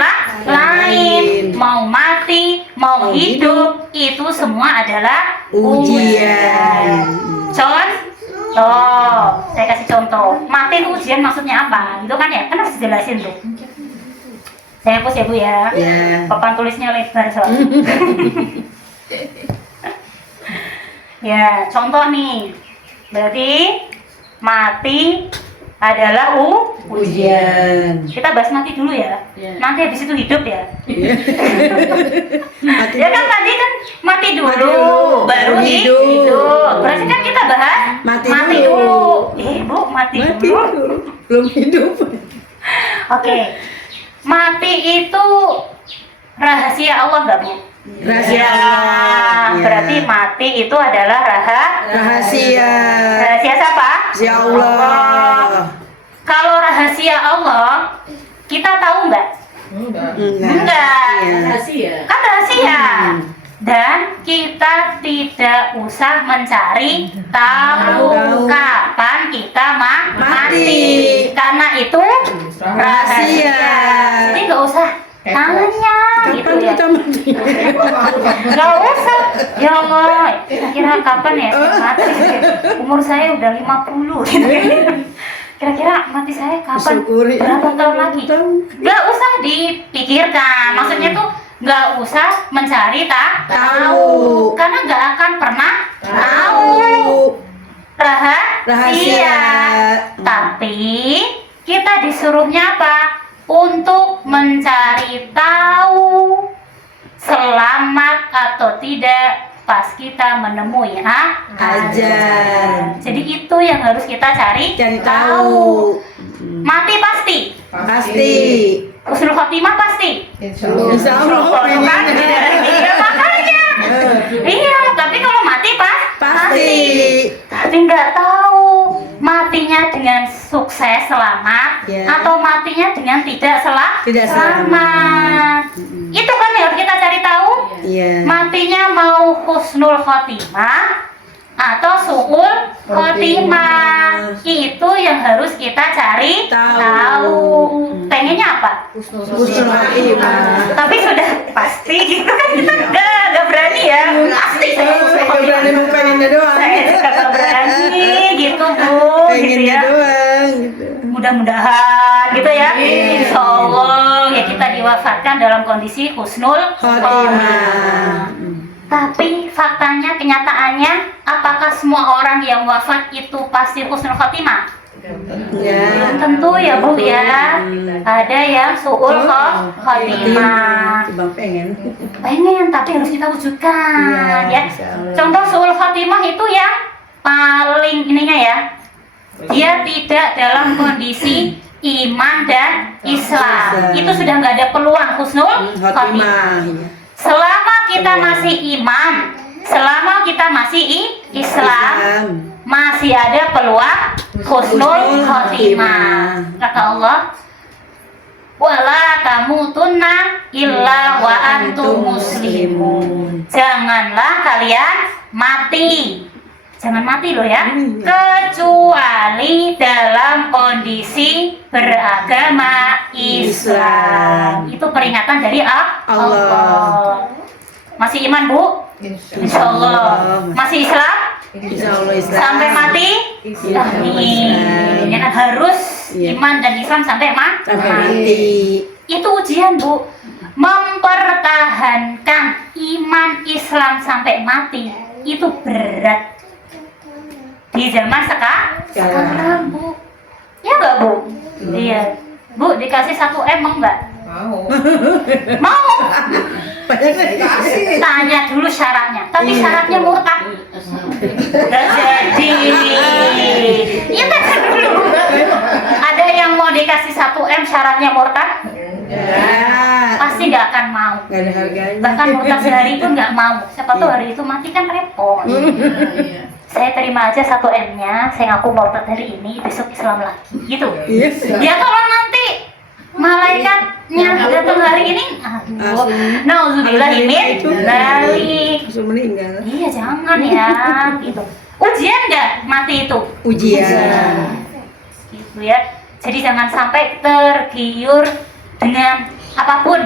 lain. Mau mati, mau hidup, itu semua adalah ujian. Contoh, saya kasih contoh. Mati itu ujian maksudnya apa? Itu kan ya, kan harus dijelasin tuh. Saya hapus ya Bu ya. Papan tulisnya lebar soalnya. Ya, contoh nih. Berarti mati adalah ujian. Kita bahas mati dulu ya. Nanti habis itu hidup ya. Ya kan tadi kan mati dulu, baru hidup. Berarti kan kita bahas mati dulu. Bu, mati dulu. Belum hidup. Oke. Mati itu rahasia Allah nggak Bu? Rahasia Ya, Allah. berarti mati itu adalah Rahasia. Rahasia siapa? Ya Allah. Kalau rahasia Allah, kita tahu nggak? Enggak. Kan rahasia. Dan kita tidak usah mencari tahu kapan kita mati. Karena itu rahasia. Jadi nggak usah tanya gitu Kapan ya. kita mati? Nggak usah. Ya Allah, kira-kira kapan ya saya mati? Umur saya udah 50 gitu. Kira-kira mati saya kapan? Syukuri. Berapa tahun lagi? Nggak usah dipikirkan. Maksudnya tuh nggak usah mencari tahu. Karena nggak akan pernah tahu. Rahasia. Tapi kita disuruhnya apa? Untuk mencari tahu selamat atau tidak pas kita menemui Ajal. Jadi itu yang harus kita cari tahu. Mati pasti. Pasti. Husnul khotimah pasti. Insya Allah. Kan? Ya, makanya. Iya, tapi kalau mati Pasti. Tapi nggak tahu matinya dengan sukses selamat atau matinya dengan tidak selamat. Itu kan yang harus kita cari tahu. Matinya mau husnul khotimah atau su'ul khotimah. Itu yang harus kita cari tahu. Pengennya apa? Husnul khotimah. Tapi sudah pasti gitu kan kita nggak berani ya. Pasti saya husnul Gak khotimah. berani mau pengennya doang. Saya nggak berani gitu Bu, gitu Pengennya ya. doang. Gitu. Mudah-mudahan gitu ya. Insya Allah ya kita diwafatkan dalam kondisi husnul khotimah. Tapi faktanya, kenyataannya, apakah semua orang yang wafat itu pasti husnul khotimah? Belum tentu ya Bu ya. Ada yang su'ul khotimah. Cuma pengen. Pengen, tapi harus kita wujudkan ya. Insyaallah. Contoh su'ul khotimah itu yang paling ininya ya. Dia tidak dalam kondisi iman dan Islam. Itu sudah nggak ada peluang husnul khotimah. Selama kita masih iman, selama kita masih Islam, masih ada peluang husnul khotimah. Kata Allah, wala tamutunna illa wa antum muslimun. Janganlah kalian mati. Jangan mati loh ya, kecuali dalam kondisi beragama Islam. Itu peringatan dari Allah. Masih iman Bu? Insya Allah. Masih Islam? Insya Allah Islam. Sampai mati? Amin. Ya kan harus iman dan Islam sampai mati. Itu ujian Bu. Mempertahankan iman Islam sampai mati itu berat. Di zaman sekarang Bu. Ya enggak Bu? Iya. Bu dikasih 1M mau enggak? Mau. Tanya dulu syaratnya. Tapi syaratnya murtad. Enggak jadi. Iya tanya dulu. Ada yang mau dikasih 1M syaratnya murtad? Pasti nggak akan mau. Gak ada harganya. Bahkan murtad sehari pun nggak mau. Siapa tahu hari itu mati kan repot. Saya terima aja 1M-nya, saya ngaku murtad hari ini, besok Islam lagi, gitu. Ya kalau nanti malaikatnya datang hari ini. Nauzubillah min dzalik. Langsung meninggal. Iya jangan ya, gitu. Ujian nggak mati itu? Ujian. Gitu ya. Jadi jangan sampai tergiur dengan apapun,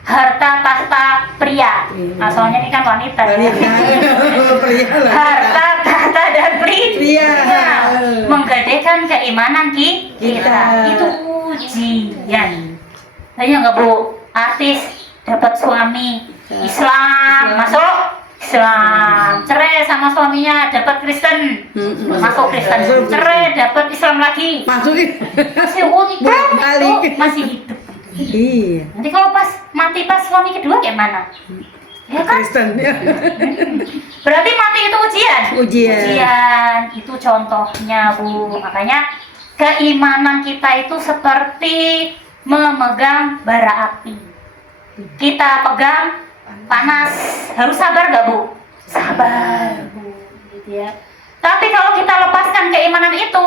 harta tahta pria. Nah, soalnya ini kan wanita. Wanita. Pria lah. Harta tahta dan pria. Pria. Menggadaikan keimanan kita. Itu ujian. Tanya nggak Bu? Artis dapat suami Islam masuk Islam, cerai sama suaminya dapat Kristen, masuk Kristen, cerai dapat Islam lagi, Masukin. masih unik Balik. masih hidup. Iya. Nanti kalau pas mati pas suami kedua kayak mana? Ya kan? Kristen ya. Berarti mati itu ujian. Ujian. Itu contohnya Bu. Makanya keimanan kita itu seperti memegang bara api. Kita pegang panas, harus sabar nggak Bu? Sabar Bu, gitu ya. Tapi kalau kita lepaskan keimanan itu,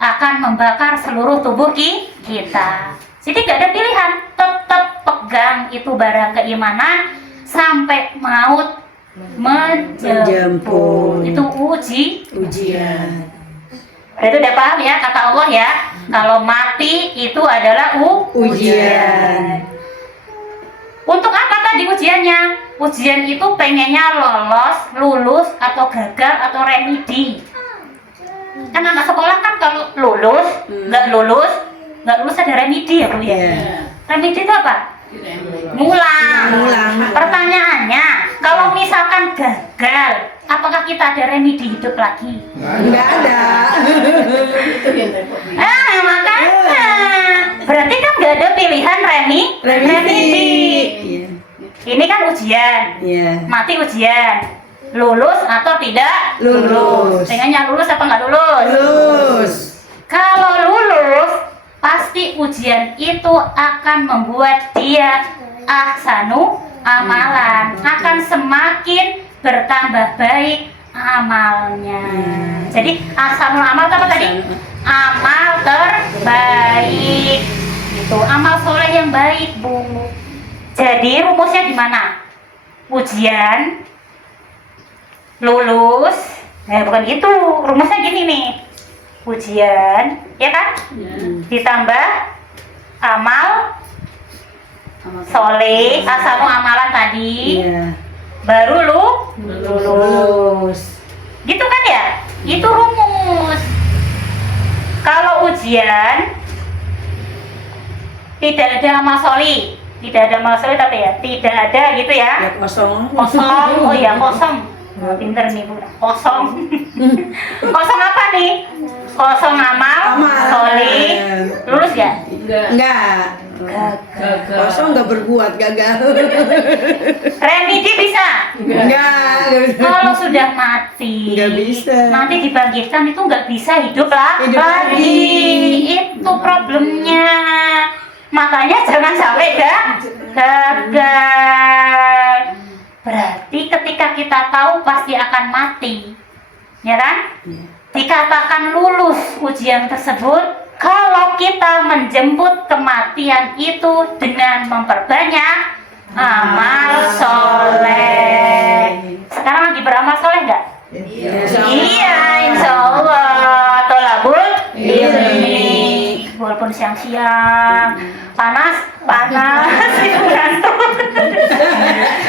akan membakar seluruh tubuh kita. Jadi nggak ada pilihan, tetap pegang itu bara keimanan sampai maut menjemput. Itu ujian. Itu udah paham ya kata Allah ya. Kalau mati itu adalah ujian. Untuk apa tadi ujiannya? Ujian itu pengennya lulus atau gagal atau remedi. Kan anak sekolah kan kalau lulus, nggak lulus ada remedi ya Bu ya. Iya. Remedi itu apa? Ngulang. Pertanyaannya, kalau misalkan gagal, apakah kita ada remedi hidup lagi? Enggak ada. Makanya berarti kan nggak ada pilihan remedi. Iya. Ini kan ujian, Iya. mati ujian, lulus atau tidak Lulus. pengennya lulus apa nggak lulus? Lulus. Kalau lulus, pasti ujian itu akan membuat dia ahsanu amalan, akan semakin bertambah baik amalnya. Jadi ahsanul amal itu apa tadi? Amal terbaik. Itu amal soleh yang baik Bu. Jadi rumusnya di mana? Ujian, lulus, bukan gitu. Rumusnya gini nih. Ujian, ya kan? Ditambah amal soleh, asanu amalan tadi, Iya. baru lulus. Gitu kan ya? Itu rumus. Kalau ujian tidak ada amal soleh, tapi ya tidak ada gitu ya. Ya kosong. Kosong, oh ya kosong. Pinter nih Bu. Kosong. Kosong apa nih? Kosong amal. Soleh. Lulus ya? Enggak. Kosong enggak berbuat, gagal. Remedi bisa? Enggak. Kalau sudah mati, Nggak bisa. nanti dibangkitkan itu nggak bisa hidup lagi. Itu problemnya. Makanya jangan sampai gagal. Berarti ketika kita tahu pasti akan mati, ya kan? Dikatakan lulus ujian tersebut kalau kita menjemput kematian itu dengan memperbanyak amal soleh. Sekarang lagi beramal soleh nggak? Iya, insya Allah. Tolabul ilmi. Walaupun siang-siang, panas, itu ngantuk.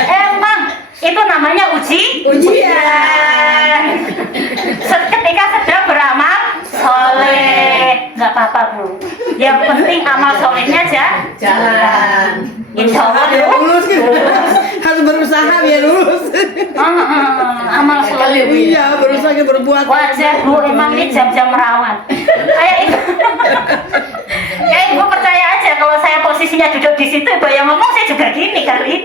Emang itu namanya ujian. Ketika sedang beramal soleh, nggak apa-apa Bu. Yang penting amal solehnya jalan. Insya Allah lulus. Harus berusaha biar lulus. Amal soleh. Iya, berusaha berbuat. Wajar Bu, emang ini jam-jam rawan. Kayak ibu percaya aja kalau saya posisinya duduk di situ, ibu yang ngomong saya juga gini kali.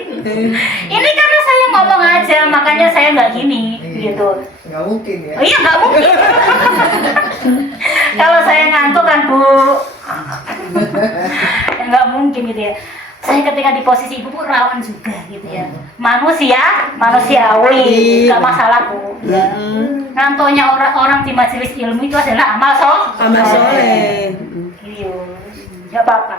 Ini karena saya ngomong aja, makanya saya nggak gini, gitu. Nggak mungkin ya. Oh iya nggak mungkin. Kalau saya ngantuk kan Bu, nggak mungkin gitu ya. Saya ketika di posisi ibu pun rawan juga gitu ya. Manusiawi, nggak masalah Bu. Ngantuknya orang di majelis ilmu itu adalah amal soleh. Amal soleh. Iya, nggak apa-apa.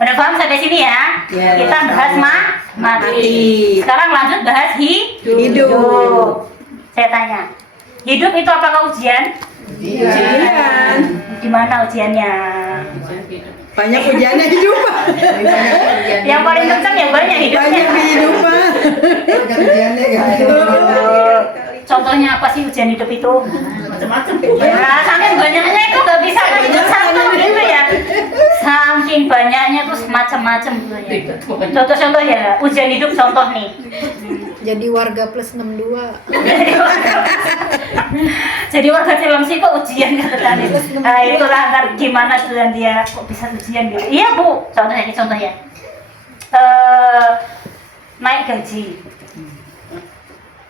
Udah paham sampai sini ya? Ya. Kita bahas mati. Mati. Sekarang lanjut bahas Hidup. Saya tanya, hidup itu apakah ujian? Ujian. Gimana ujiannya? Banyak ujiannya hidup. Yang paling kencang yang banyak hidupnya. Banyak kehidupan. Contohnya apa sih ujian hidup itu? Ya, saking banyaknya itu nggak bisa hidup satu gitu ya. Saking banyaknya tuh macam-macam gitu ya. Contoh-contoh ya, ujian hidup contoh nih. Jadi warga plus 62. Jadi warga Cilengsi kok ujian kata tadi. Nah, itulah ntar gimana tuh dan dia kok bisa ujian gitu. Iya Bu, contoh ya. Naik gaji.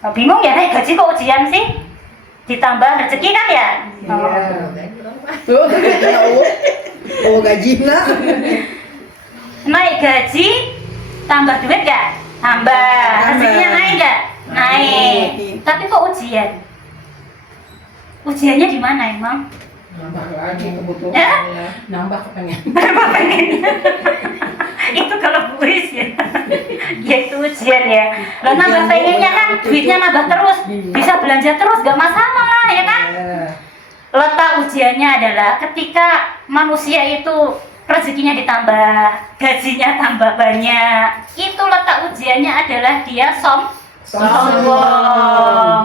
Nah, bingung ya naik gaji kok ujian sih? Ditambah rezeki kan ya? Oh gaji nak. Naik gaji, tambah duit gak? Tambah. Rezekinya naik gak? Naik. Tapi kok ujian? Ujiannya di mana emang? Nambah lagi kebutuhan Ya? nambah kepengen. Berapa pengennya? Itu kalau buis ya. Ya itu ujian ya. Lo nambah pengennya kan duitnya nambah terus, bisa belanja terus gak masalah ya kan? Letak ujiannya adalah ketika manusia itu rezekinya ditambah, gajinya tambah banyak. Itu letak ujiannya adalah dia sombong.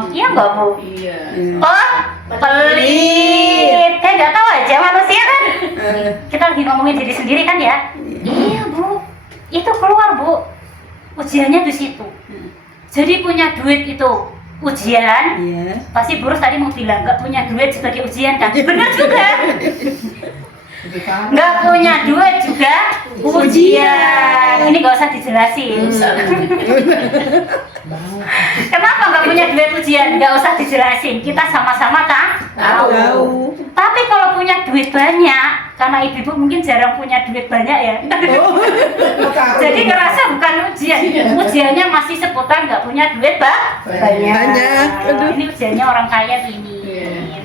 Iya nggak Bu? Iya. Oh, pelit. Kayak nggak tahu aja manusia kan? Kita lagi ngomongin diri sendiri kan ya? Iya Bu, itu keluar Bu. Ujiannya di situ. Jadi punya duit itu ujian. Iya. Pasti Burus tadi mau bilang nggak punya duit sebagai ujian kan? Benar juga. Nggak punya duit juga ujian. Ini nggak usah dijelasin. Kenapa nggak punya duit ujian? Nggak usah dijelasin. Kita sama-sama tahu. Tapi kalau punya duit banyak, karena ibu-ibu mungkin jarang punya duit banyak ya. Jadi ngerasa bukan ujian. Ujiannya masih seputar nggak punya duit banyak. Aduh. Ini ujiannya orang kaya ini.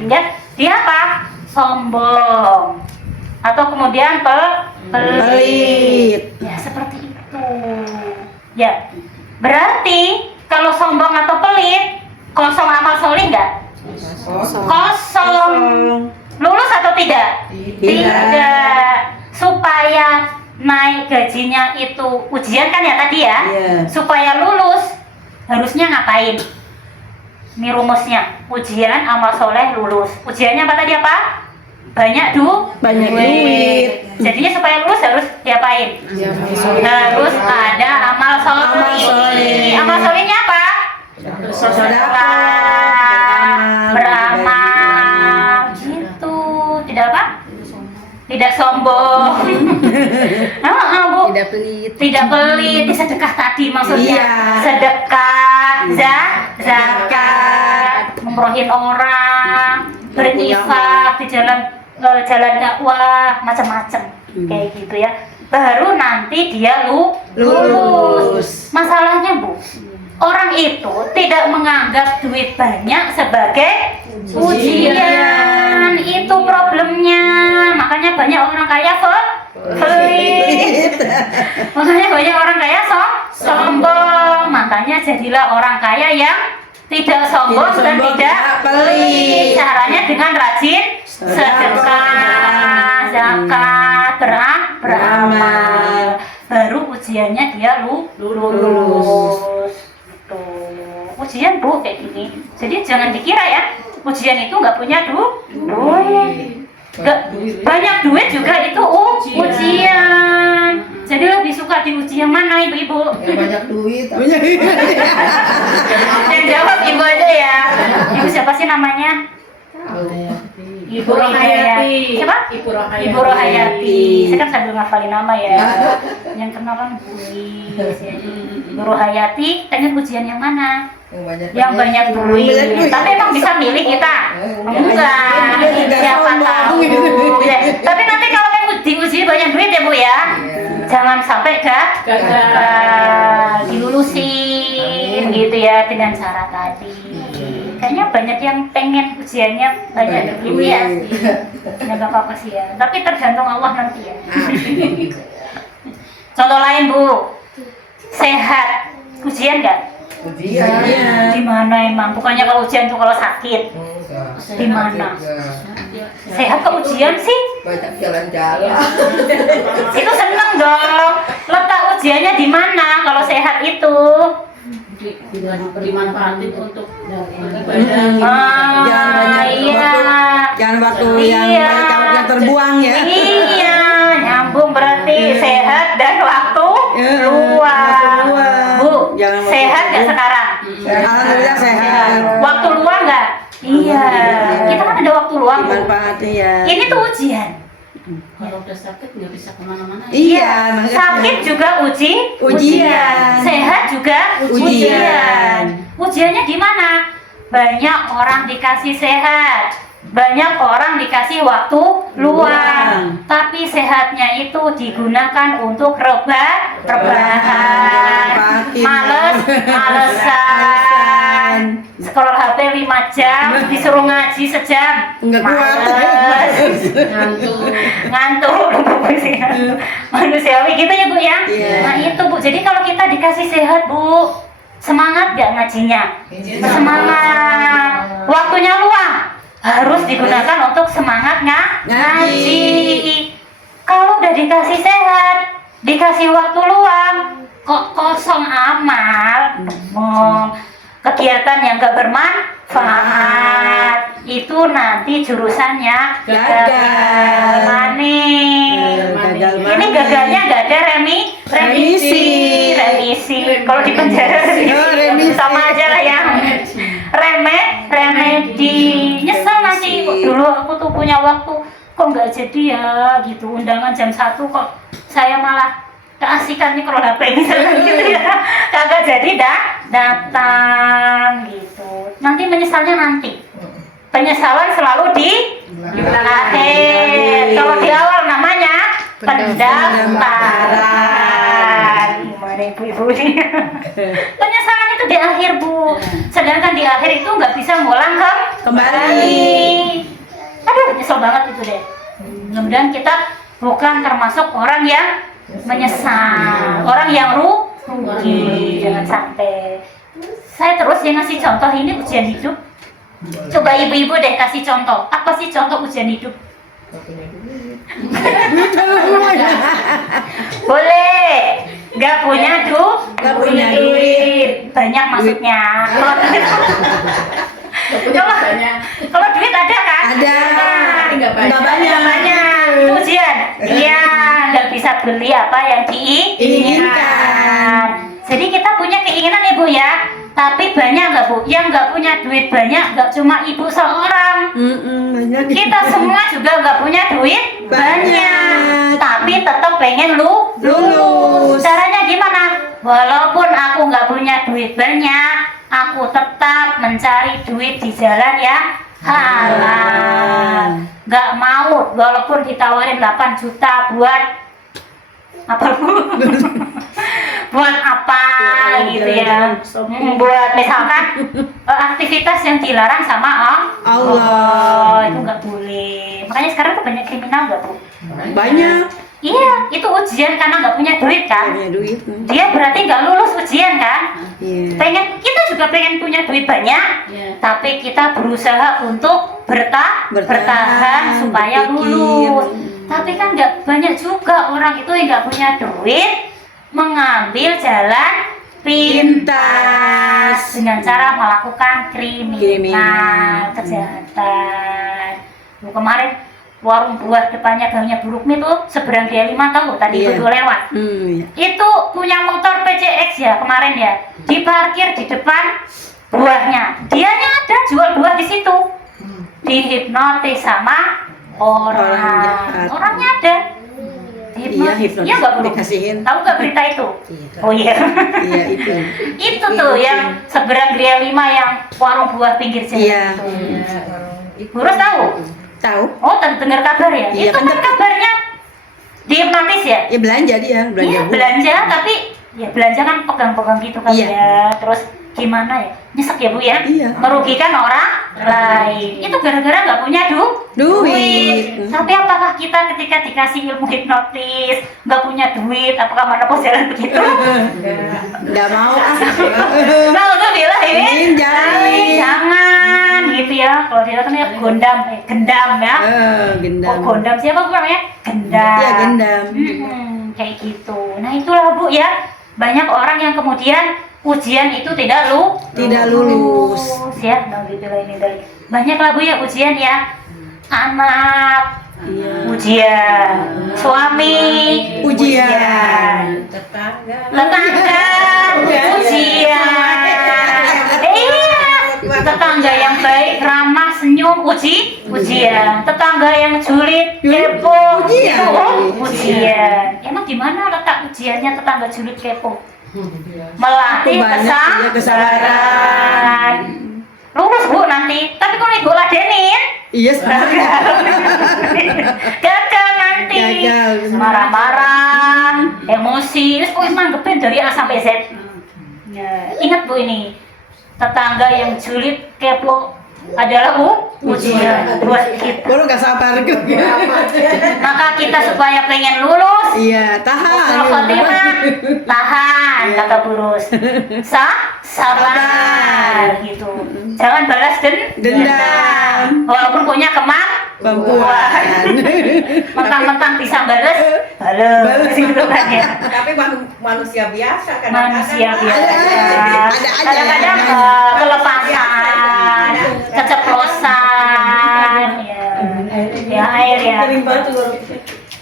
Ya, dia apa? Sombong. Atau kemudian pelit. Ya seperti itu. Ya, berarti kalau sombong atau pelit, kosong amal soleh nggak? Kosong. Lulus atau tidak? Tidak. Supaya naik gajinya itu ujian kan ya tadi ya? Iya. Supaya lulus harusnya ngapain? Ini rumusnya. Ujian, amal soleh, lulus. Ujiannya apa tadi apa? Banyak duit. Jadinya supaya lulus harus diapain? Harus ada amal soleh. Amal solehnya apa? Sedekah, beramal, gitu. Tidak apa? Tidak sombong. Bu. Tidak pelit. Tidak pelit, sedekah tadi maksudnya. Iya. Sedekah, zakat, memrohin orang, berinfak di jalan dakwah, macam-macam kayak gitu ya. Baru nanti dia lulus. Masalahnya Bu, orang itu tidak menganggap duit banyak sebagai ujian. Itu problemnya. Makanya banyak orang kaya pelit. Makanya banyak orang kaya sombong. Makanya jadilah orang kaya yang tidak sombong dan tidak pelit. Caranya dengan rajin sedekah, zakat, beramal. Baru ujiannya dia lulus. Tuh. Ujian Bu kayak gini. Jadi jangan dikira ya, ujian itu nggak punya duit. Banyak duit juga itu ujian. Jadi lebih suka diuji yang mana ibu-ibu? Yang banyak duit. Yang jawab ibu aja ya. Ibu siapa sih namanya? Ibu Rohayati. Siapa? Ibu Rohayati. Saya kan sambil ngafalin nama ya. Yang kenal kan Bu Lis. Ibu Rohayati pengen ujian yang mana? Yang banyak duit. Tapi emang bisa milih kita? Enggak. Siapa tahu. Ya. Tapi nanti kalau pengen diuji banyak duit ya Bu ya. Jangan sampai gagal. Dilulusin gitu ya dengan cara tadi. Kayaknya banyak yang pengen ujiannya banyak dulu ya sih. Ya nggak apa-apa sih ya. Tapi tergantung Allah nanti ya. Contoh lain Bu, sehat ujian nggak? Ujian. Di mana emang? Bukannya kalau ujian tuh kalau sakit. Enggak. Di mana? Enggak. Sehat ke ujian sih? Banyak jalan-jalan. Itu seneng dong. Letak ujiannya di mana kalau sehat itu? dimanfaatin untuk ibadah. Ah, iya. Jangan waktu yang Iya. yang terbuang ya. Iya, nyambung berarti sehat dan waktu luang. Bu, Jangan waktu sehat nggak terbuang. sekarang? Alhamdulillah sehat. Waktu luang nggak? Iya, kita kan ada waktu luang. Bu. Dimanfaati ya. Ini tuh ujian. Kalau udah sakit nggak bisa kemana-mana. Iya, makanya. Sakit juga Ujian. Sehat juga Ujian. Ujiannya di mana? Banyak orang dikasih sehat, banyak orang dikasih waktu luang, tapi sehatnya itu digunakan untuk rebahan, malesan, scroll HP 5 jam, disuruh ngaji sejam, Nggak kuat. males. ngantuk manusiawi gitu ya Bu ya. Iya. Nah itu Bu, jadi kalau kita dikasih sehat Bu, semangat gak ngajinya? Semangat. Waktunya luang, harus digunakan untuk semangat ngaji. Kalau udah dikasih sehat, dikasih waktu luang, kok kosong amal, kegiatan yang gak bermanfaat, itu nanti jurusannya gagal maning. Gagal Ini maning. gagalnya gak ada remisi. Kalau di penjara remisi. sama aja lah ya. Remedi. Nyesel nanti, kok dulu aku tuh punya waktu, kok nggak jadi ya gitu. Undangan jam 1 kok saya malah keasikan nih kalau HP misalnya gitu ya. Kagak jadi datang gitu. Nanti menyesalnya nanti. Penyesalan selalu di akhir. Kalau di awal namanya pendaftaran. Gimana ibu-ibu ini? Penyesalan itu di akhir Bu. Sedangkan di akhir itu nggak bisa ngulang kembali. Aduh, nyesel banget itu deh. Mudah-mudahan kita bukan termasuk orang yang menyesal, orang yang rugi. Jangan sampai. Saya terus yang ngasih contoh ini ujian hidup. Coba ibu-ibu deh kasih contoh. Apa sih contoh ujian hidup? Boleh. Gak punya Nggak punya duit. Banyak maksudnya. Coba. Kalau duit ada kan? Ada. Nggak banyak. Nggak banyak. Nggak banyak. Itu ujian. Iya, nggak bisa beli apa yang diinginkan. Jadi kita punya keinginan Ibu ya, tapi banyak nggak Bu? Yang nggak punya duit banyak, nggak cuma Ibu seorang. Banyak. Kita semua juga nggak punya duit banyak, tapi tetap pengen lulus. Caranya gimana? Walaupun aku nggak punya duit banyak, aku tetap mencari duit di jalan yang halal. Nggak mau walaupun ditawarin 8 juta buat apa Bu? Buat apa gitu ya? Buat misalkan aktivitas yang dilarang sama Allah, itu nggak boleh. Makanya sekarang tuh banyak kriminal nggak Bu? Banyak. Iya, itu ujian karena nggak punya duit kan? Punya duit. Dia berarti nggak lulus ujian kan? Iya. Kita juga pengen punya duit banyak, tapi kita berusaha untuk bertahan supaya berpikir. lulus. Tapi kan nggak banyak juga orang itu yang nggak punya duit mengambil jalan pintas dengan cara melakukan kriminal, kejahatan. Kemarin warung buah depannya gangnya Buruk Mie tuh seberang dia 5 tahu tadi Iya. itu lewat. Iya. Itu punya motor PCX ya kemarin ya, diparkir di depan buahnya. Dianya ada jual buah di situ. Dihipnotis sama Orang jahat. orangnya ada. Iya, hipnotis. Iya nggak Bu? Dikasihin. Tahu nggak berita itu? Iya. Oh iya. Iya itu. Itu tuh yang seberang Gria 5 yang warung buah pinggir jalan. Iya. itu. Burus tahu? Tahu? Oh, dengar kabar ya? Iya, Itu kan kan kabarnya dihipnotis ya? Ya belanja dia, belanja Iya, buah. belanja tapi ya belanja kan pegang-pegang gitu kan Iya. ya. Terus gimana ya? nyesek ya Bu ya, Iya. merugikan orang lain. Itu gara-gara nggak punya duit. Tapi apakah kita ketika dikasih ilmu hipnotis nggak punya duit, apakah menepus jalan begitu? Nggak mau. Nah, untuk bilang ini jangan gitu ya. Kalau dia kan ya gendam ya. Gendam. Oh, gondam siapa Bu namanya? Gendam. Iya, gendam. Kayak gitu. Nah, itulah Bu ya. Banyak orang yang kemudian ujian itu tidak lulus ya. Banyak lah Bu ya ujian ya. Anak ujian, suami ujian, tetangga ujian. Iya, tetangga yang baik, ramah, senyum, ujian. Tetangga yang julid, kepo, itu ujian. Emang gimana letak ujiannya tetangga julid, kepo? Melatih kesabaran. Lurus Bu nanti, tapi kalau Ibu ladenin Iya, gagal nanti. Marah-marah, emosi, terus pokoknya manggepin dari A sampai Z. Ya, ingat Bu ini, tetangga yang julid, kepo adalah ujian buat kita. baru nggak sabar Maka kita supaya pengen lulus, iya, tahan. tahan kata burus, sabar gitu. Jangan balas dendam, walaupun punya kemampuan. Mentang-mentang bisa balas gitu kan ya. Tapi manusia biasa kan. Manusia biasa. Ada aja. Kadang-kadang kelepasan, keceplosan, ya air ya.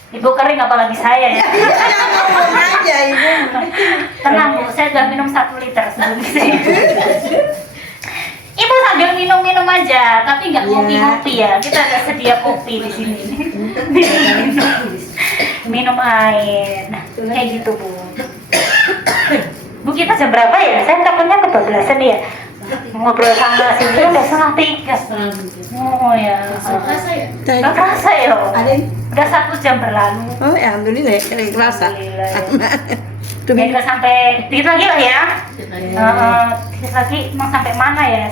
Ibu kering apalagi saya ya. Ngomong aja Ibu. Tenang Bu, saya sudah minum 1 liter sebelum ini. Ibu sambil minum-minum aja, tapi nggak ngopi-ngopi ya. Kita ada sedia kopi di sini. Minum air. Nah, kayak gitu Bu. Bu, kita jam berapa ya? Saya takutnya kebablasan ya. Ngobrol sama si Ibu udah 2:30. Oh ya. Kerasa ya? Nggak kerasa ya? Ada. Udah 1 jam berlalu. Oh, ya, alhamdulillah, kayak kerasa. Ya, kita sampai dikit lagi lah ya. Dikit lagi mau sampai mana ya?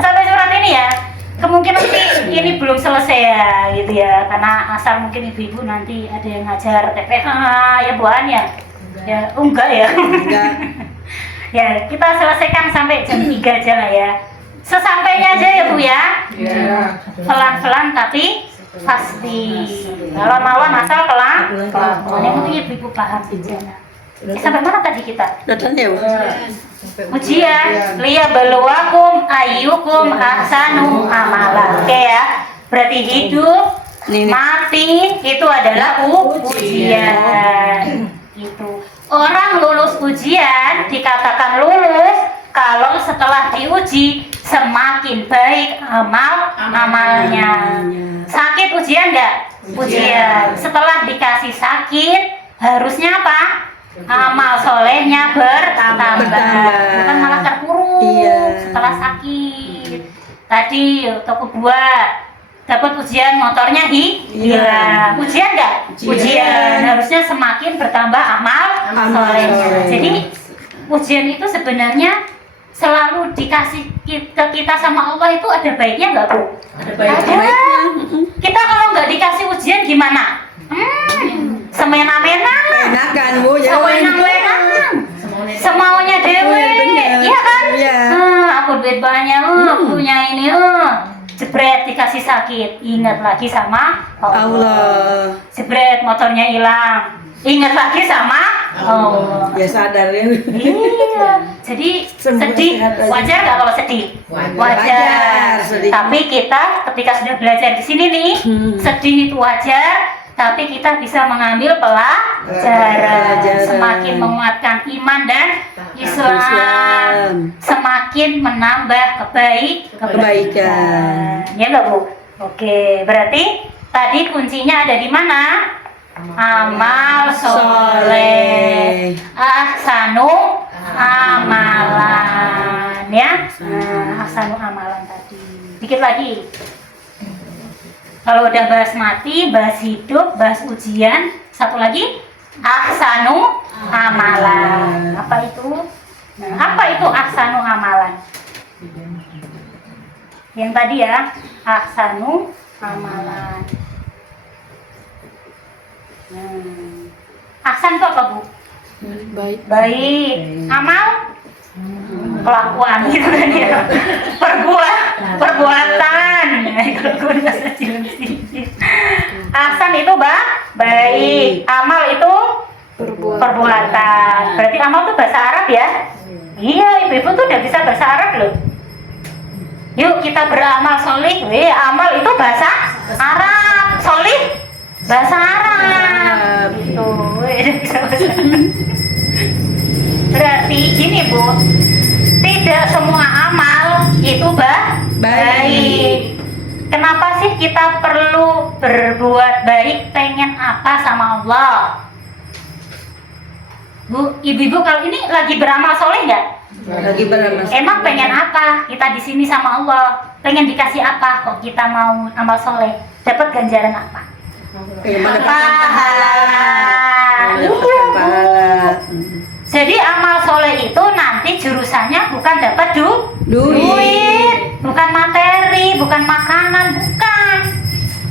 Sampai surat ini ya. Kemungkinan sih ini belum selesai ya, gitu ya. Karena asal mungkin ibu-ibu nanti ada yang ngajar TPA ya buan ya. Ya, enggak ya. Enggak. Ya, kita selesaikan sampai jam 3 aja lah ya. Sesampainya aja ya Bu ya. Pelan-pelan tapi pasti. Kalau mawon asal pelan. Yang penting ibu-ibu paham aja. Sampai mana tadi kita? Datanya Bu. Ujian, liyabluwakum ayyukum ahsanu amala. Oke ya. Berarti hidup, mati itu adalah ujian. Gitu. Orang lulus ujian dikatakan lulus kalau setelah diuji semakin baik amalnya. Sakit ujian enggak? Ujian. Setelah dikasih sakit harusnya apa? Amal solehnya bertambah, bukan malah terpuruk setelah sakit. Tadi toko buah dapat ujian, motornya hilang. Ujian enggak? Ujian. Harusnya semakin bertambah amal solehnya. Jadi ujian itu sebenarnya selalu dikasih ke kita sama Allah itu ada baiknya enggak Bu? Ada baiknya. Ada. Kita kalau nggak dikasih ujian gimana? Semena-mena. Enakan Bu, Semena-mena. Semaunya dewe. Iya kan? Iya. Aku duit banyak, aku punya ini, jebret dikasih sakit, ingat lagi sama Allah. Jebret motornya hilang, ingat lagi sama Allah. Ya sadar ya. Iya. Jadi sedih, wajar nggak kalau sedih? Wajar. Sedih. Tapi kita ketika sudah belajar di sini nih, sedih itu wajar. Tapi kita bisa mengambil pelajaran, semakin menguatkan iman dan Islam, semakin menambah kebaikan. Ya nggak Bu? Oke, berarti tadi kuncinya ada di mana? Amal soleh, ahsanu amalan, ya. Ahsanu amalan tadi. Dikit lagi. Kalau udah bahas mati, bahas hidup, bahas ujian, satu lagi ahsanu amalan. Apa itu? Nah, apa itu ahsanu amalan? Yang tadi ya, ahsanu amalan. Ahsan itu apa, Bu? Baik. Baik. Amal? Kelakuan gitu kan ya. Perbuatan. Ahsan itu baik. Amal itu perbuatan. Berarti amal itu bahasa Arab ya? Iya, ibu-ibu tuh udah bisa bahasa Arab loh. Yuk kita beramal solih. Amal itu bahasa Arab. Solih bahasa Arab. Gitu. Bisa bahasa Arab. Berarti gini Bu, tidak semua amal itu baik. Kenapa sih kita perlu berbuat baik? Pengen apa sama Allah? Bu, ibu-ibu kalau ini lagi beramal soleh nggak? Lagi beramal. Emang pengen apa? Kita di sini sama Allah. Pengen dikasih apa? Kok kita mau amal soleh? Dapat ganjaran apa? Pahala. Jadi amal soleh itu nanti jurusannya bukan dapat duit, bukan materi, bukan makanan, bukan.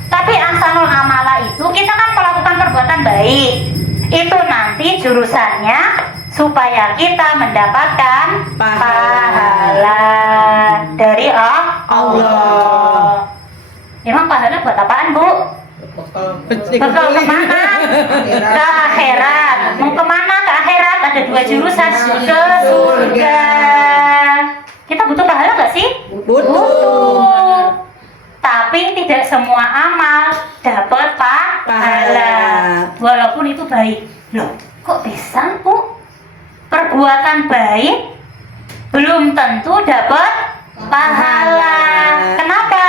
Tapi ahsanul amala itu kita kan melakukan perbuatan baik. Itu nanti jurusannya supaya kita mendapatkan pahala dari Allah. Emang pahala buat apaan, Bu? Bekal kemana? Ke akhirat. Mau kemana ke akhirat? Ada 2 jurusan, ke surga. Kita butuh pahala nggak sih? Butuh. Tapi tidak semua amal dapat pahala. Walaupun itu baik. Loh, kok bisa, Bu? Perbuatan baik belum tentu dapat pahala. Kenapa?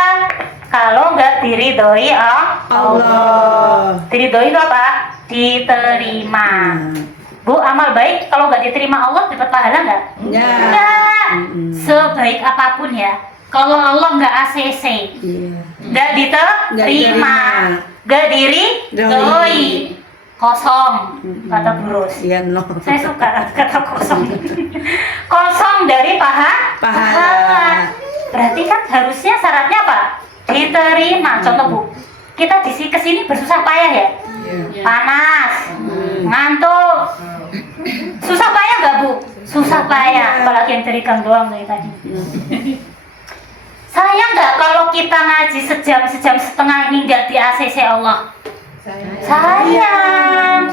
Kalau nggak diridhoi Allah. Diridhoi itu apa? Diterima. Bu, amal baik kalau nggak diterima Allah dapat pahala nggak? Nggak. Sebaik apapun ya, kalau Allah nggak ACC, nggak diterima, nggak diridhoi, kosong, kata Burus. Saya suka kata kosong. Kosong dari pahala. Berarti kan harusnya syaratnya apa? Diterima. Contoh Bu, kita kesini bersusah payah ya, panas, ngantuk, susah payah nggak Bu? Susah payah, apalagi yang terigang doang dari tadi. Sayang nggak kalau kita ngaji sejam setengah ini nggak di ACC Allah? Sayang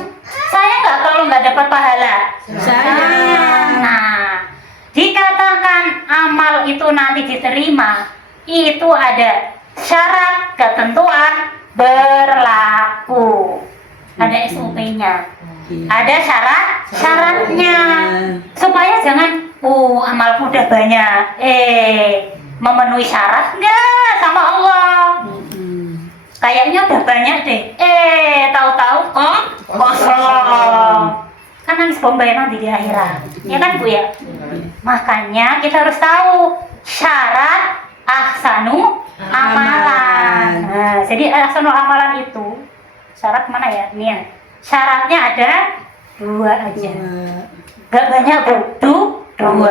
nggak kalau nggak dapat pahala? Sayang. Nah, dikatakan amal itu nanti diterima, itu ada syarat, ketentuan, berlaku. Ada SOP-nya, ada syaratnya, supaya jangan, amalku udah banyak, memenuhi syarat nggak sama Allah? Kayaknya udah banyak deh, tahu-tahu kosong. Kan nangis bombay nanti di akhirat, ya kan Bu ya? Makanya kita harus tahu syarat ahsanu amalan. Nah, jadi ahsanu amalan itu syarat mana ya? Ini ya. Syaratnya ada 2 aja. Gak banyak Bu, 2.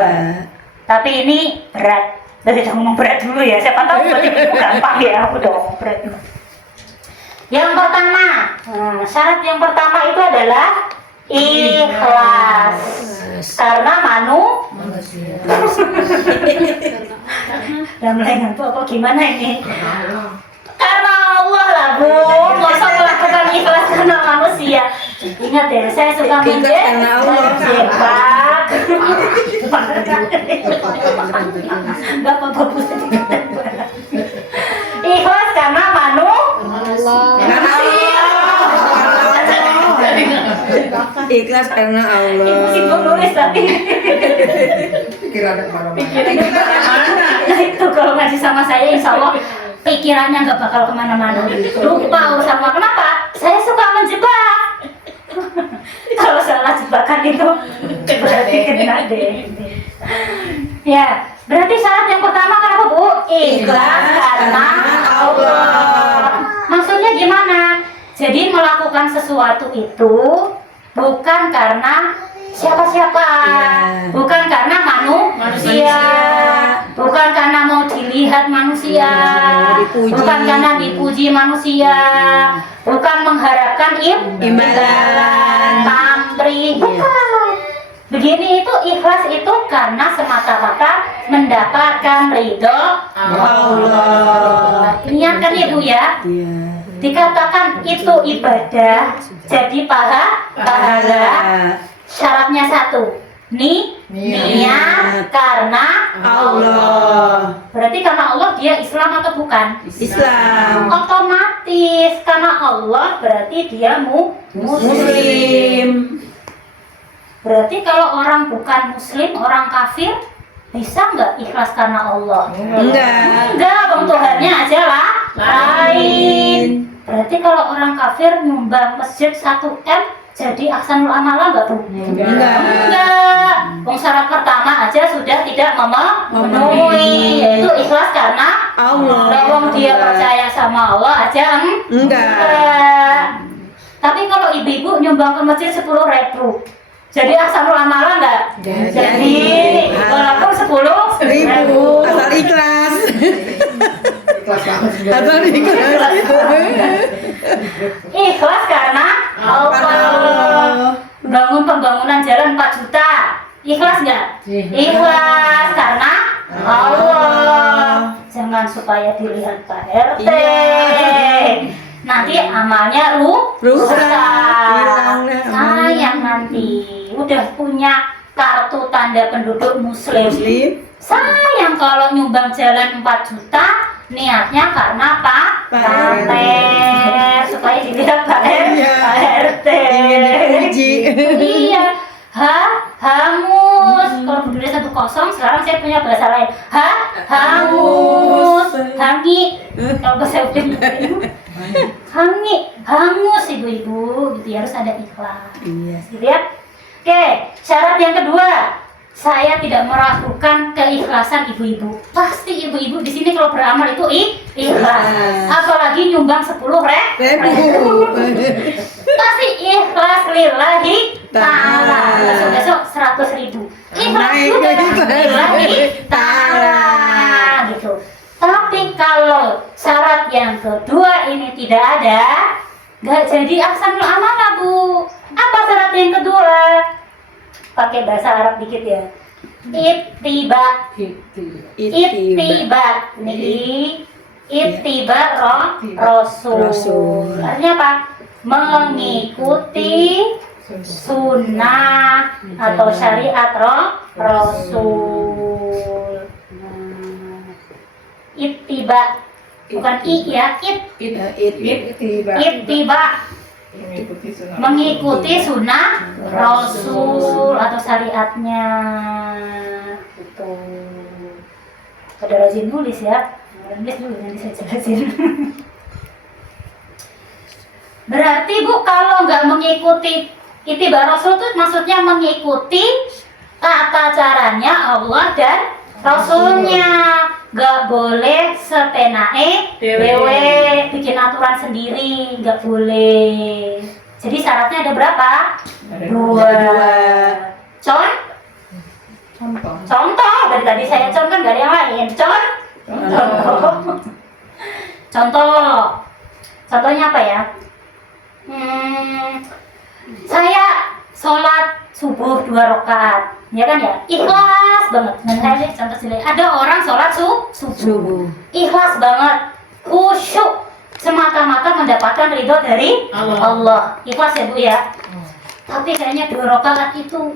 Tapi ini berat. Jadi udah ngomong berat dulu ya. Siapa tahu berarti itu gampang ya. Aku udah ngomong berat dulu. Yang pertama, syarat yang pertama itu adalah ikhlas. Karena manusia. Dan mulai ngantuk apa gimana ini? Karena Allah lah Bu. Masa melakukan ikhlas karena manusia. Ingat ya, saya suka menjebak. Gak apa-apa Bu. Ikhlas karena Ikhlas karena Allah. Ibu sibuk nulis tapi Pikirannya kemana-mana. Nah itu kalau ngaji sama saya insya Allah pikirannya nggak bakal kemana-mana. Lupa sama kenapa? Saya suka menjebak. Kalau salah jebakan itu berarti kena deh. Ya, berarti syarat yang pertama kenapa Bu? Ikhlas karena Allah. Maksudnya gimana? Jadi melakukan sesuatu itu bukan karena siapa-siapa. Iya. Bukan karena manusia. Bukan karena mau dilihat manusia. Dipuji. Bukan karena dipuji manusia. Bukan mengharapkan Imbalan. pamrih. Bukan. Begini itu ikhlas itu karena semata-mata mendapatkan ridho Allah. Niatkan ibu ya. Iya. Dikatakan itu ibadah, jadi pahala. Syaratnya satu, niat karena Allah. Berarti karena Allah dia Islam atau bukan? Islam. Otomatis karena Allah berarti dia Muslim. Berarti kalau orang bukan Muslim, orang kafir, bisa nggak ikhlas karena Allah? Enggak, bang Tuhannya aja lah lain. Berarti kalau orang kafir nyumbang masjid 1 M, jadi ahsanul amalah nggak tuh? Enggak. Bang syarat pertama aja sudah tidak memenuhi, yaitu ikhlas karena Allah. Kalau dia percaya sama Allah aja enggak. Tapi kalau ibu-ibu nyumbang ke masjid 10.000, jadi ahsanul amalah enggak? Jadi walaupun 10.000 asal ikhlas. Asal ikhlas. Ikhlas karena Allah. Bangun pembangunan jalan 4 juta, ikhlas nggak? Ikhlas karena Allah. Jangan supaya dilihat Pak RT. Nanti amalnya rusak. Hilang deh amalnya. Sayang nanti udah punya kartu tanda penduduk muslim. Sayang kalau nyumbang jalan 4 juta, niatnya karena Pak RT supaya dilihat Pak RT. Ingin dipuji. Iya. Hangus. Kalau dulunya 1-0, sekarang saya punya bahasa lain. Hangus. Hangi. Kalau bahasa ibu. Hangus ibu-ibu. Gitu ya, harus ada ikhlas. Iya. Gitu ya. Oke, syarat yang kedua, saya tidak meragukan keikhlasan ibu-ibu. Pasti ibu-ibu di sini kalau beramal itu ikhlas. Apalagi nyumbang 10.000. Pasti ikhlas lillahi ta'ala. Besok 100.000. Ikhlas juga lillahi ta'ala gitu. Tapi kalau syarat yang kedua ini tidak ada, nggak jadi ahsanul amalah bu. Apa syarat yang kedua? Pakai bahasa Arab dikit ya. Ittiba. Nih ittiba Rasul. Artinya apa? Mengikuti sunnah atau syariat Rasul. Ittiba bukan i ya, ittiba mengikuti sunnah Rasul atau syariatnya. Gitu. Pada rajin nulis ya. Nulis dulu nanti saya jelasin. Berarti bu kalau nggak mengikuti ittiba Rasul itu maksudnya mengikuti tata caranya Allah dan Rasulnya. Nggak boleh sepenae dewe bikin aturan sendiri, nggak boleh. Jadi syaratnya ada berapa? 2. Contoh dari tadi saya contoh dari yang lain. Contohnya apa ya? Saya sholat subuh 2 rakaat, ya kan ya? Ikhlas banget. Nah, saya contoh sini. Ada orang sholat subuh. Ikhlas banget, khusyuk, semata-mata mendapatkan ridho dari Allah. Ikhlas ya bu ya. Tapi kayaknya 2 rakaat itu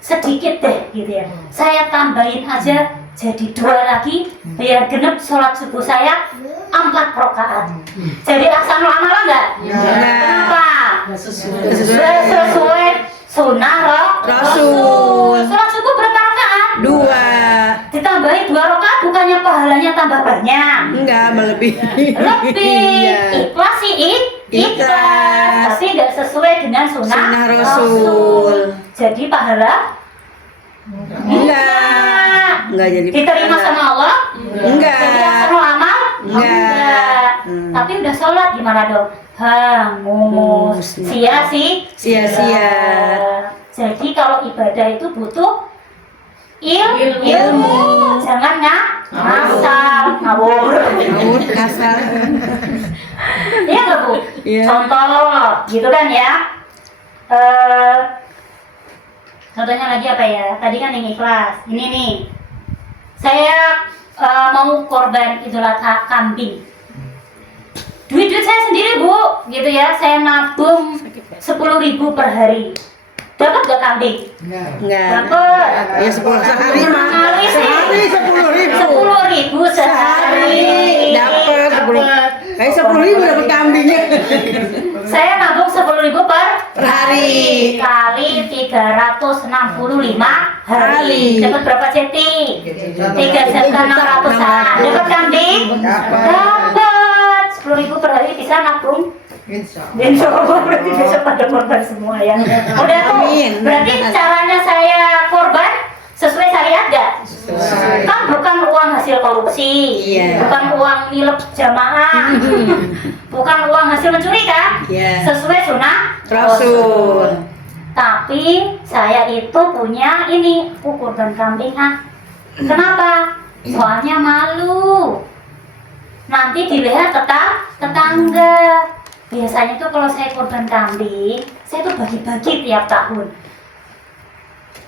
sedikit deh gitu ya. Saya tambahin aja jadi 2 lagi biar genep sholat subuh saya 4 rakaat. Jadi ahsanul amalah enggak? Kenapa? Sesuai sunnah Rasul. Sholat subuh berapa rakaat? 2. Ditambahin 2 rakaat bukannya pahalanya tambah banyak? Enggak, melebihi. Lebih. Iya. Ikhlas sih ikhlas. Tapi nggak sesuai dengan sunnah Rasul. Jadi pahala? Enggak jadi Diterima sama Allah? Enggak. Jadi ahsanul amal? Enggak. Tapi udah sholat gimana dong? Hangus. Sia-sia. Jadi kalau ibadah itu butuh ilmu. Jangan ngasal, ngawur. Ngawur, kasar. Iya nggak Bu? Iya. Contoh, gitu kan ya. Contohnya lagi apa ya? Tadi kan yang ikhlas. Ini nih, saya mau korban Idul Adha kambing. Duit saya sendiri Bu, gitu ya. Saya nabung 10.000 per hari. Dapat gak kambing? Enggak. Dapat. Ya 10 sehari mah. Sehari sih. Sehari 10.000. 10.000 sehari. Dapat 10. Kayak 10.000 dapat kambingnya. Saya nabung 10.000 per hari. kali 365 hari. Dapat berapa ceti? 3.600-an. Dapat kambing? Dapat 10.000 per hari bisa nabung. Insya Allah berarti besok pada korban semua ya. Udah tuh. Amin. Berarti caranya saya korban sesuai syariat gak? Kan bukan uang hasil korupsi, Iya. bukan uang nilep jamaah, bukan uang hasil mencuri kan? Iya. Sesuai sunnah Rasul. Tapi saya itu punya ini korban kambing Kenapa? Soalnya malu. Nanti dilihat tetangga. Biasanya tuh kalau saya korban kambing, saya tuh bagi-bagi tiap tahun.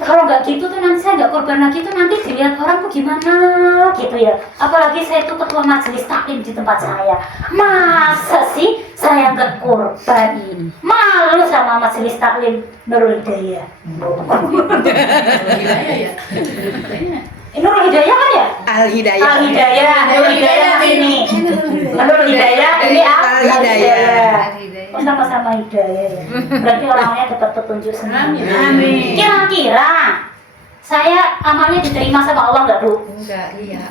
Kalau nggak gitu tuh nanti saya nggak korban lagi tuh nanti dilihat orang tuh gimana gitu ya. Apalagi saya tuh ketua majelis taklim di tempat saya. Masa sih saya nggak korban? Malu sama majelis taklim Nurul Hidayah. Hidayah ya. Nurul Hidayah kan ya? Al Hidayah. Al Hidayah, Nurul Hidayah ini. Nurul Hidayah ini Al Hidayah. Oh, sama-sama hidayah ya. Berarti orangnya dapat petunjuk sendiri. Amin. Kira-kira saya amalnya diterima sama Allah nggak Bu? Enggak, iya.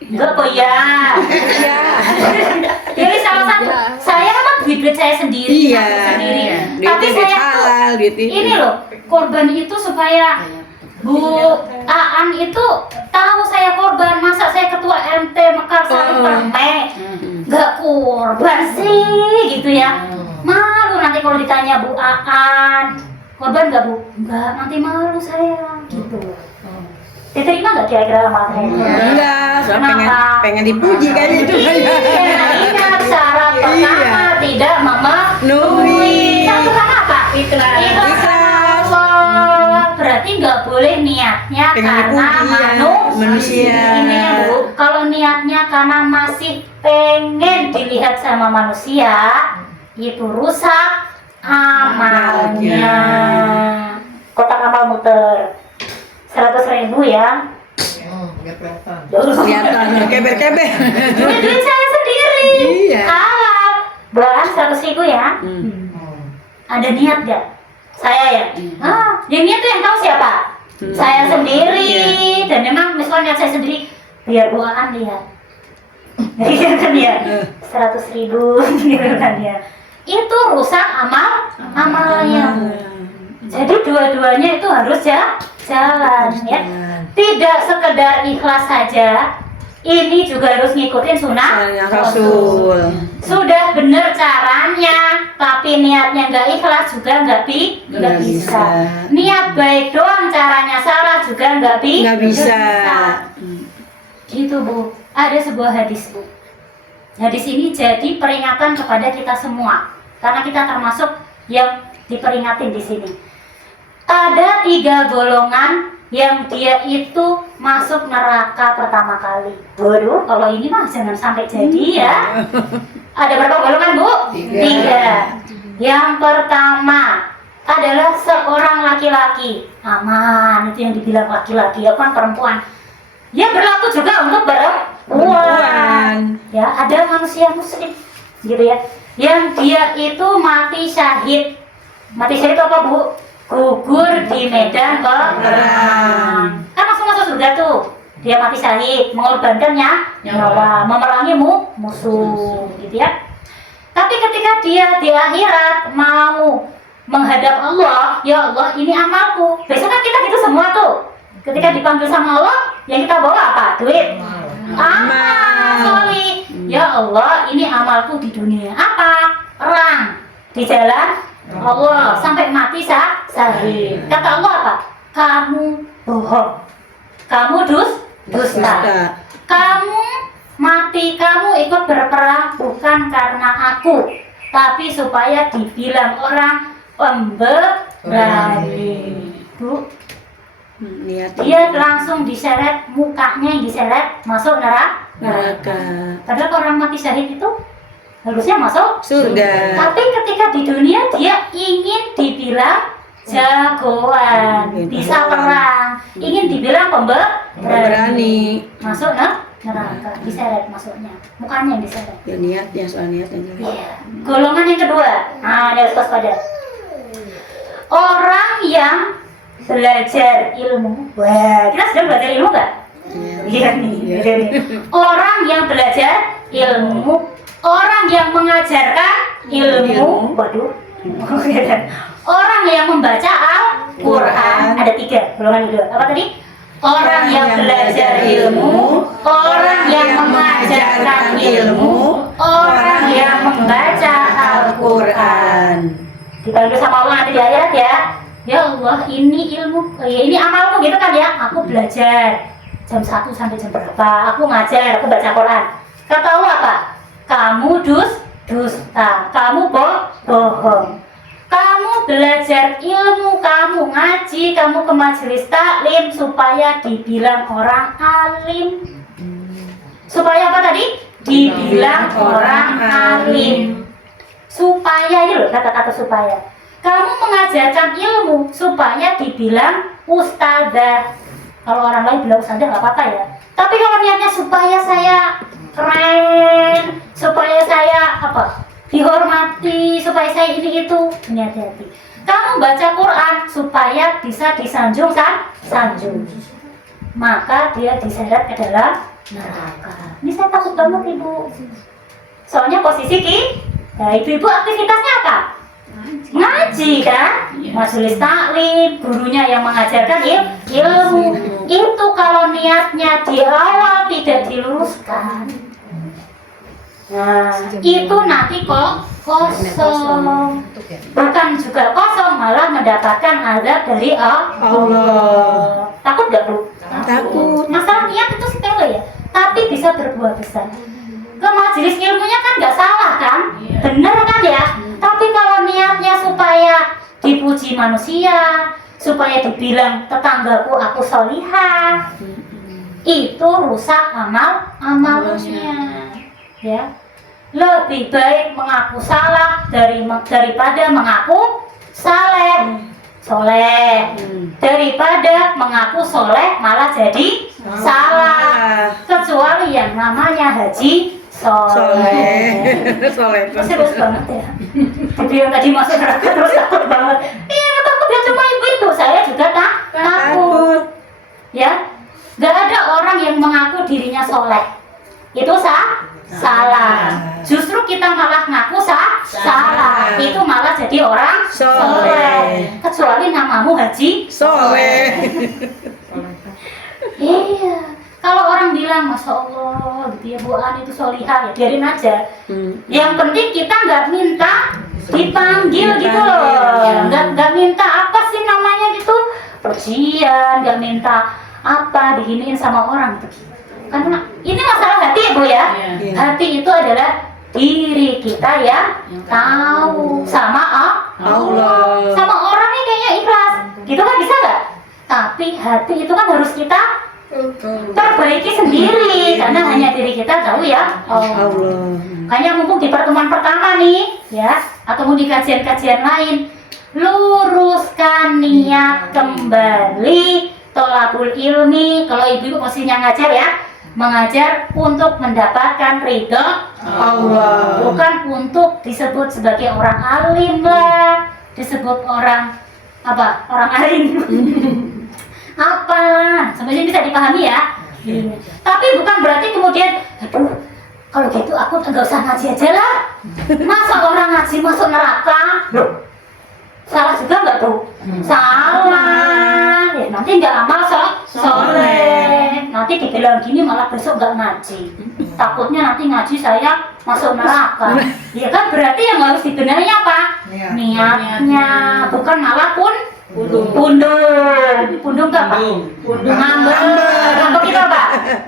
Enggak kok ya. Iya. Jadi salah satu saya memang duit saya sendiri, Iya. aku sendiri. Duit Tapi duit saya tuh halal, duit ini loh korban itu supaya Bu Aan itu tahu saya korban. Masa saya ketua MT Mekar Satu Perme nggak korban sih gitu ya. Malu nanti kalau ditanya Bu Aan korban nggak Bu? Nggak, nanti malu saya gitu. Diterima nggak kira-kira amal saya? Enggak, soalnya Kenapa? pengen dipuji kan itu. Ingat syarat pertama tidak memenuhi. Satu kan apa? Ikhlas. Ikhlas. Allah. Berarti nggak boleh niatnya Pengen karena dipuji ya, manusia. Ini ya Bu, kalau niatnya karena masih pengen dilihat sama manusia, itu rusak amalnya. Kotak amal muter 100.000 ya. Kelihatan keber-keber. Duit saya sendiri. Iya. Halal. Bulanan 100.000 ya. Ada niat gak? Saya ya. Yang niat tuh yang tahu siapa? Saya sendiri. Dan memang misalnya niat saya sendiri biar bukaan lihat. Iya kan ya. 100.000 gitu kan ya. Itu rusak amalnya. Jadi dua-duanya itu harus jalan ya. Tidak sekedar ikhlas saja, ini juga harus ngikutin sunnah Rasul. Sudah benar caranya, tapi niatnya nggak ikhlas juga nggak Nggak bisa. bisa. Niat baik doang caranya salah juga nggak bisa. Gitu Bu. Ada sebuah hadis Bu. Hadis ini jadi peringatan kepada kita semua, karena kita termasuk yang diperingatin di sini. Ada 3 golongan yang dia itu masuk neraka pertama kali. Waduh, kalau ini mah jangan sampai jadi ya. Ada berapa golongan Bu? 3. Yang pertama adalah seorang laki-laki. Aman, itu yang dibilang laki-laki, ya kan perempuan. Ya berlaku juga untuk perempuan. Ya, ada manusia muslim gitu ya. Yang dia itu mati syahid. Mati syahid apa Bu? Gugur di medan perang. Kan langsung masuk surga tuh. Dia mati syahid, mengorbankan nyawa, memerangi musuh, gitu ya. Tapi ketika dia di akhirat mau menghadap Allah, ya Allah ini amalku. Besok kan kita gitu semua tuh. Ketika dipanggil sama Allah, yang kita bawa apa? Duit. Amal. Solih. Ya Allah ini amalku di dunia. Apa? Perang di jalan Allah sampai mati sahih. Kata Allah apa? Kamu bohong. Kamu dusta. Kamu mati, kamu ikut berperang bukan karena aku, tapi supaya dibilang orang pemberani. Bu, Niat dia langsung diseret, mukanya yang diseret masuk neraka. Padahal orang mati syahid itu harusnya masuk surga. tapi ketika di dunia dia ingin dibilang jagoan, bisa perang, ingin dibilang pemberani, Berani. masuk neraka, diseret masuknya, mukanya yang diseret. Ya niatnya, soal niatnya. Iya. Golongan yang kedua, nah ini harus waspada. Orang yang belajar ilmu. Wah, kita sedang belajar ilmu nggak? Iya nih. Iya nih. Orang yang belajar ilmu, orang yang mengajarkan ilmu. Waduh. Orang yang membaca Al-Quran. Ada 3 golongan itu. Apa tadi? Orang yang belajar ilmu, orang yang mengajarkan ilmu, orang yang membaca Al-Quran. Dibantu sama Allah nanti di ayat ya. Ya Allah, ini ilmu, ya ini amalku gitu kan ya. Aku belajar jam 1 sampai jam berapa? Aku ngajar, aku baca Quran. Kata Allah apa? Kamu dusta, kamu bohong. Kamu belajar ilmu, kamu ngaji, kamu ke majelis taklim supaya dibilang orang alim. Supaya apa tadi? Dibilang orang alim. Supaya, ini loh kata-kata supaya. Kamu mengajarkan ilmu supaya dibilang ustazah. Kalau orang lain bilang ustazah nggak apa-apa ya. Tapi kalau niatnya supaya saya keren, supaya saya apa? Dihormati, supaya saya ini itu, ini hati-hati. Kamu baca Quran supaya bisa disanjung sanjung. Maka dia diseret ke dalam neraka. Ini saya takut banget ibu. Soalnya posisi nah ibu-ibu aktivitasnya apa? Ngaji kan? Majelis taklim, gurunya yang mengajarkan ilmu. Itu kalau niatnya di awal tidak diluruskan, nah itu nanti kok kosong. Bukan juga kosong, malah mendapatkan azab dari Allah. Takut gak Bu? Takut. Masalah niat itu sepele ya, tapi bisa berbuah besar. Ke majelis ilmunya kan nggak salah kan, bener kan ya. Tapi kalau niatnya supaya dipuji manusia, supaya dibilang tetanggaku aku solihah, itu rusak amalnya. Ya, lebih baik mengaku salah daripada mengaku soleh. Daripada mengaku soleh malah jadi salah. Kecuali yang namanya haji soleh. Serius banget ya. Dibilang tadi masuk neraka terus takut banget. Iya takut ya, cuma ibu-ibu, saya juga takut. Ya, gak ada orang yang mengaku dirinya soleh. Itu salah. Justru kita malah ngaku salah. Itu malah jadi orang soleh. Kecuali namamu haji Soleh. Iya. Kalau orang bilang Masya Allah gitu ya, Bu An itu solihah, ya biarin aja. Yang penting kita nggak minta dipanggil gitu loh. Nggak minta apa sih namanya gitu, pujian, nggak minta apa diginiin sama orang gitu. Karena ini masalah hati ya Bu ya. Hati itu adalah diri kita yang tahu sama Allah. Sama orang nih kayaknya ikhlas. Gitu kan bisa nggak? Tapi hati itu kan harus kita perbaiki sendiri, karena hanya diri kita tahu ya Allah. Makanya mumpung di pertemuan pertama nih ya, atau di kajian-kajian lain, luruskan niat kembali. Tolabul ilmi, kalau ibu posisinya ngajar ya, mengajar untuk mendapatkan ridho Allah, bukan untuk disebut sebagai orang alim lah, disebut orang apa? Orang alim. Apa? Sebenarnya bisa dipahami ya. Tapi bukan berarti kemudian, aduh, kalau gitu aku nggak usah ngaji aja lah. Masa orang ngaji masuk neraka? Loh, salah juga nggak tuh? Salah. Ya nanti nggak amal soleh. Nanti dibilang gini malah besok nggak ngaji. Takutnya nanti ngaji saya masuk neraka. Ya kan berarti yang harus dibenahi apa? Niatnya, bukan malah Pundung itu apa? Ngambek. Ngambek itu apa?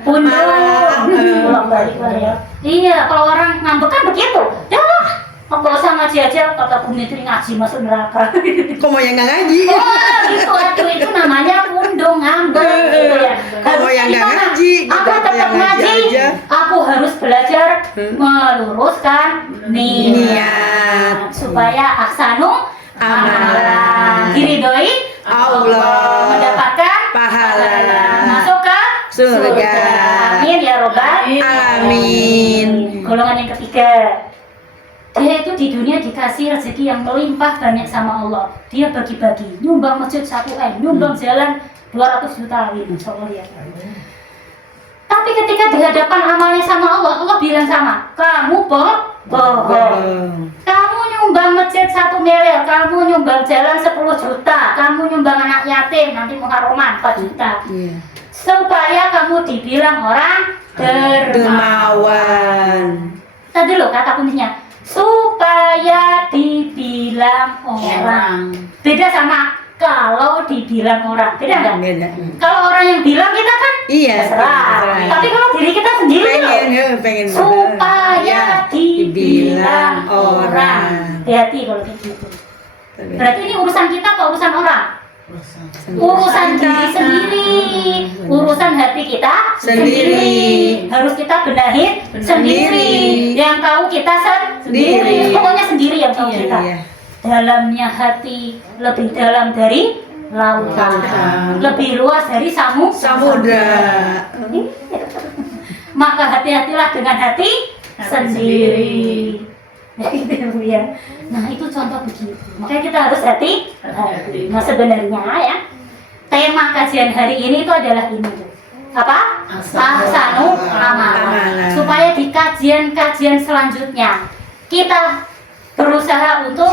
Pundung. Bolak-balik lah ya. Iya, kalau orang ngambek kan begitu. Ya lah, nggak usah ngaji aja, kata Bu Mitri, ngaji masuk neraka. Kok mau yang nggak ngaji? Oh, gitu, aduh, itu namanya pundung, ngambek gitu ya. Kalau yang nggak ngaji, Aku kita tetap yang ngaji ngaji, aja. aku harus belajar meluruskan niat supaya ahsanu amalan, diridhoi Allah, mendapatkan pahala, masuk ke surga. Amin ya robbal Amin. Golongan yang ketiga, dia itu di dunia dikasih rezeki yang melimpah banyak sama Allah. Dia bagi-bagi, nyumbang masjid 1 M, nyumbang jalan 200 juta, Insya Allah ya. Tapi ketika di hadapan amalnya sama Allah, Allah bilang sama, kamu bohong. Kamu nyumbang masjid 1 miliar, kamu nyumbang jalan 10 juta, kamu nyumbang anak yatim, nanti muharraman 4 juta. Supaya kamu dibilang orang dermawan. Tadi loh kata kuncinya, supaya dibilang orang. Beda sama kalau dibilang orang, beda nggak? Beda. Kalau orang yang bilang kita kan Iya. terserah. Tapi kalau diri kita sendiri Pengen supaya dibilang orang. Hati-hati kalau kayak gitu. Berarti ini urusan kita atau urusan orang? Urusan diri sendiri, urusan hati kita Sendiri. harus kita benahi sendiri. Yang tahu kita sendiri. Pokoknya sendiri yang tahu kita. Iya. Dalamnya hati lebih dalam dari lautan, Lautan. lebih luas dari Samudra. Maka hati-hatilah dengan hati sendiri. Ya. Nah itu contoh begitu. Makanya kita harus hati-hati. Nah sebenarnya ya tema kajian hari ini itu adalah ini tuh. Apa? Ahsanu amalan. Supaya di kajian-kajian selanjutnya kita berusaha untuk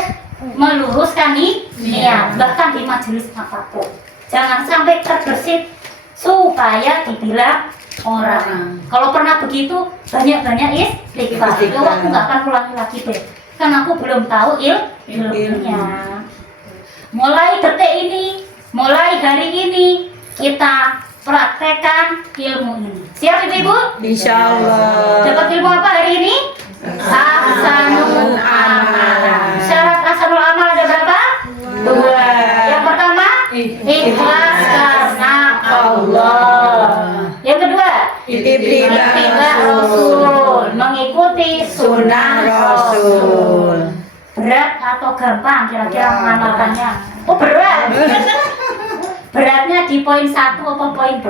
meluruskan niat, bahkan di majelis apapun. Jangan sampai terbersit supaya dibilang orang. Kalau pernah begitu, banyak-banyak istighfar. Ya aku nggak akan ulangi lagi deh, karena aku belum tahu ilmunya. Mulai detik ini, mulai hari ini, kita praktekkan ilmu ini. Siap ibu-ibu? Insya Allah. Dapat ilmu apa hari ini? Ahsanul amal. Syarat ahsanul amal ada berapa? 2. Yang pertama, ikhlas karena Allah. Yang kedua, ittiba Rasul, mengikuti sunnah Rasul. Berat atau gampang kira-kira mengamalkannya? Oh berat. Beratnya di poin 1 atau poin 2?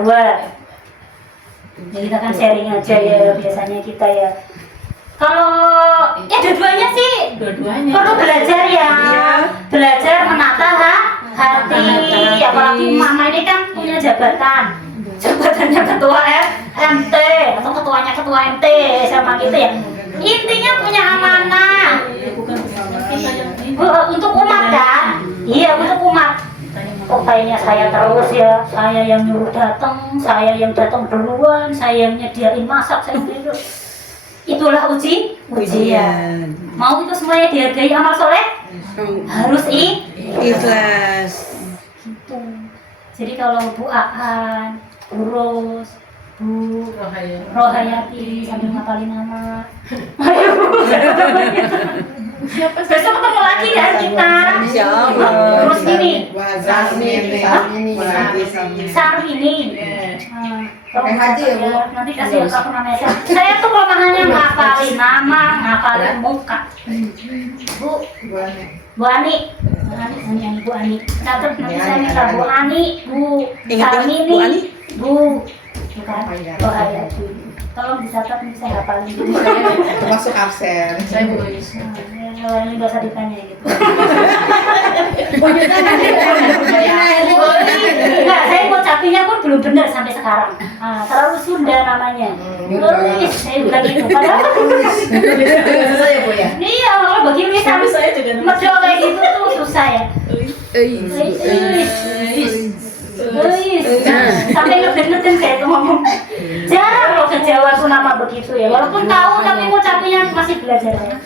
Ya, kita kan sharing aja ya biasanya kita ya. Kalau ya dua-duanya sih Dua-duanya. perlu belajar ya, belajar menata hati. Apalagi mama ini kan punya jabatannya ketua MT atau ketuanya ketua MT sama gitu ya. Intinya punya amanah untuk umat kan? Iya untuk umat. Kok kayaknya saya terus ya, saya yang nyuruh datang, saya yang datang duluan, saya yang nyediain masak, saya itu. Itulah ujian. Mau itu semuanya dihargai amal soleh, harus Ikhlas. gitu. Jadi kalau Bu Aan, Bu Ros, Bu Rohayati sambil ngapalin nama. Ayo Bu. Besok ketemu lagi ya kita. Insya Allah. Terus ini Sarmi Sarmini. Pakai haji ya, Bu? Nanti kasih aku namanya. Saya tuh kelemahannya ngapalin nama, ngapalin muka. Bu Ani. Bu Ani. Catat nanti saya minta Bu Ani, Bu Ingat-ingat, Sarmini, Bu Ani. Bu bukan Rohayati. Tolong dicatat nanti saya hafalin dulu. masuk absen. Saya boleh. Ini nggak usah ditanya gitu. Enggak, saya ngucapinnya pun belum benar sampai sekarang. Terlalu Sunda namanya. Saya bilang gitu. Padahal Saya Bu ya. iya, kalau bagi lisan Saya juga medok kayak gitu tuh susah ya. Sampai ngeden-ngeden kayak itu ngomong. Jarang loh ke Jawa tuh nama begitu ya. Walaupun tahu tapi ngucapinnya masih belajar ya.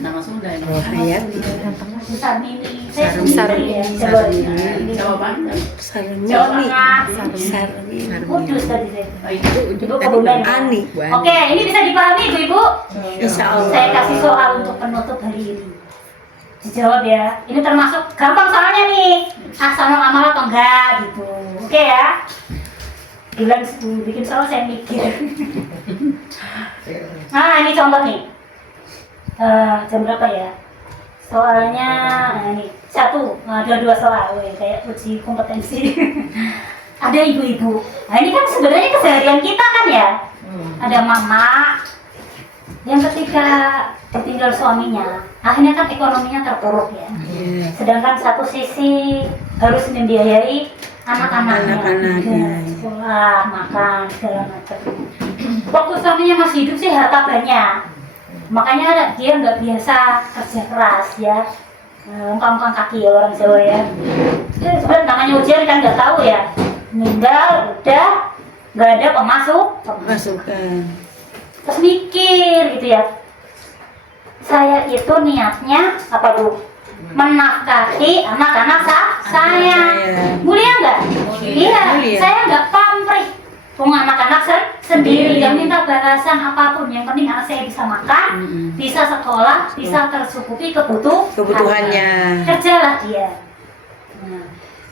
Nama Sunda ini. Hayati. Sarmini. Saya Sarmini. ya. Jawa Barat. Jawa Tengah. Kudus tadi saya. Ibu Kebumen. Ani. Oke, ini bisa dipahami Ibu-ibu? Insya Allah. Saya kasih soal untuk penutup hari ini. Dijawab ya. Ini termasuk gampang soalnya nih. Ahsanul amal atau enggak gitu. Oke ya. Bilang bikin soal saya mikir. Nah, ini contoh nih. Jam berapa ya? Soalnya ini dua soal, kayak uji kompetensi. Ada ibu-ibu. Nah ini kan sebenarnya keseharian kita kan ya. Ada mama yang ketika ditinggal suaminya, akhirnya kan ekonominya terpuruk ya. Sedangkan satu sisi harus membiayai anak-anaknya, sekolah, makan, segala macam. Waktu suaminya masih hidup sih harta banyak. Makanya dia nggak biasa kerja keras ya, ngangkang kaki ya orang Jawa ya. Sebenarnya namanya ujian kan nggak tahu ya. Meninggal udah nggak ada Masukan. Terus mikir gitu ya. Saya itu niatnya apa Bu? Menafkahi anak-anak saya. Mulia nggak? Iya. Saya nggak pamrih. Anak-anak sendiri yang minta balasan apapun, yang penting anak saya bisa makan, bisa sekolah, bisa tercukupi kebutuhannya. Kerjalah dia.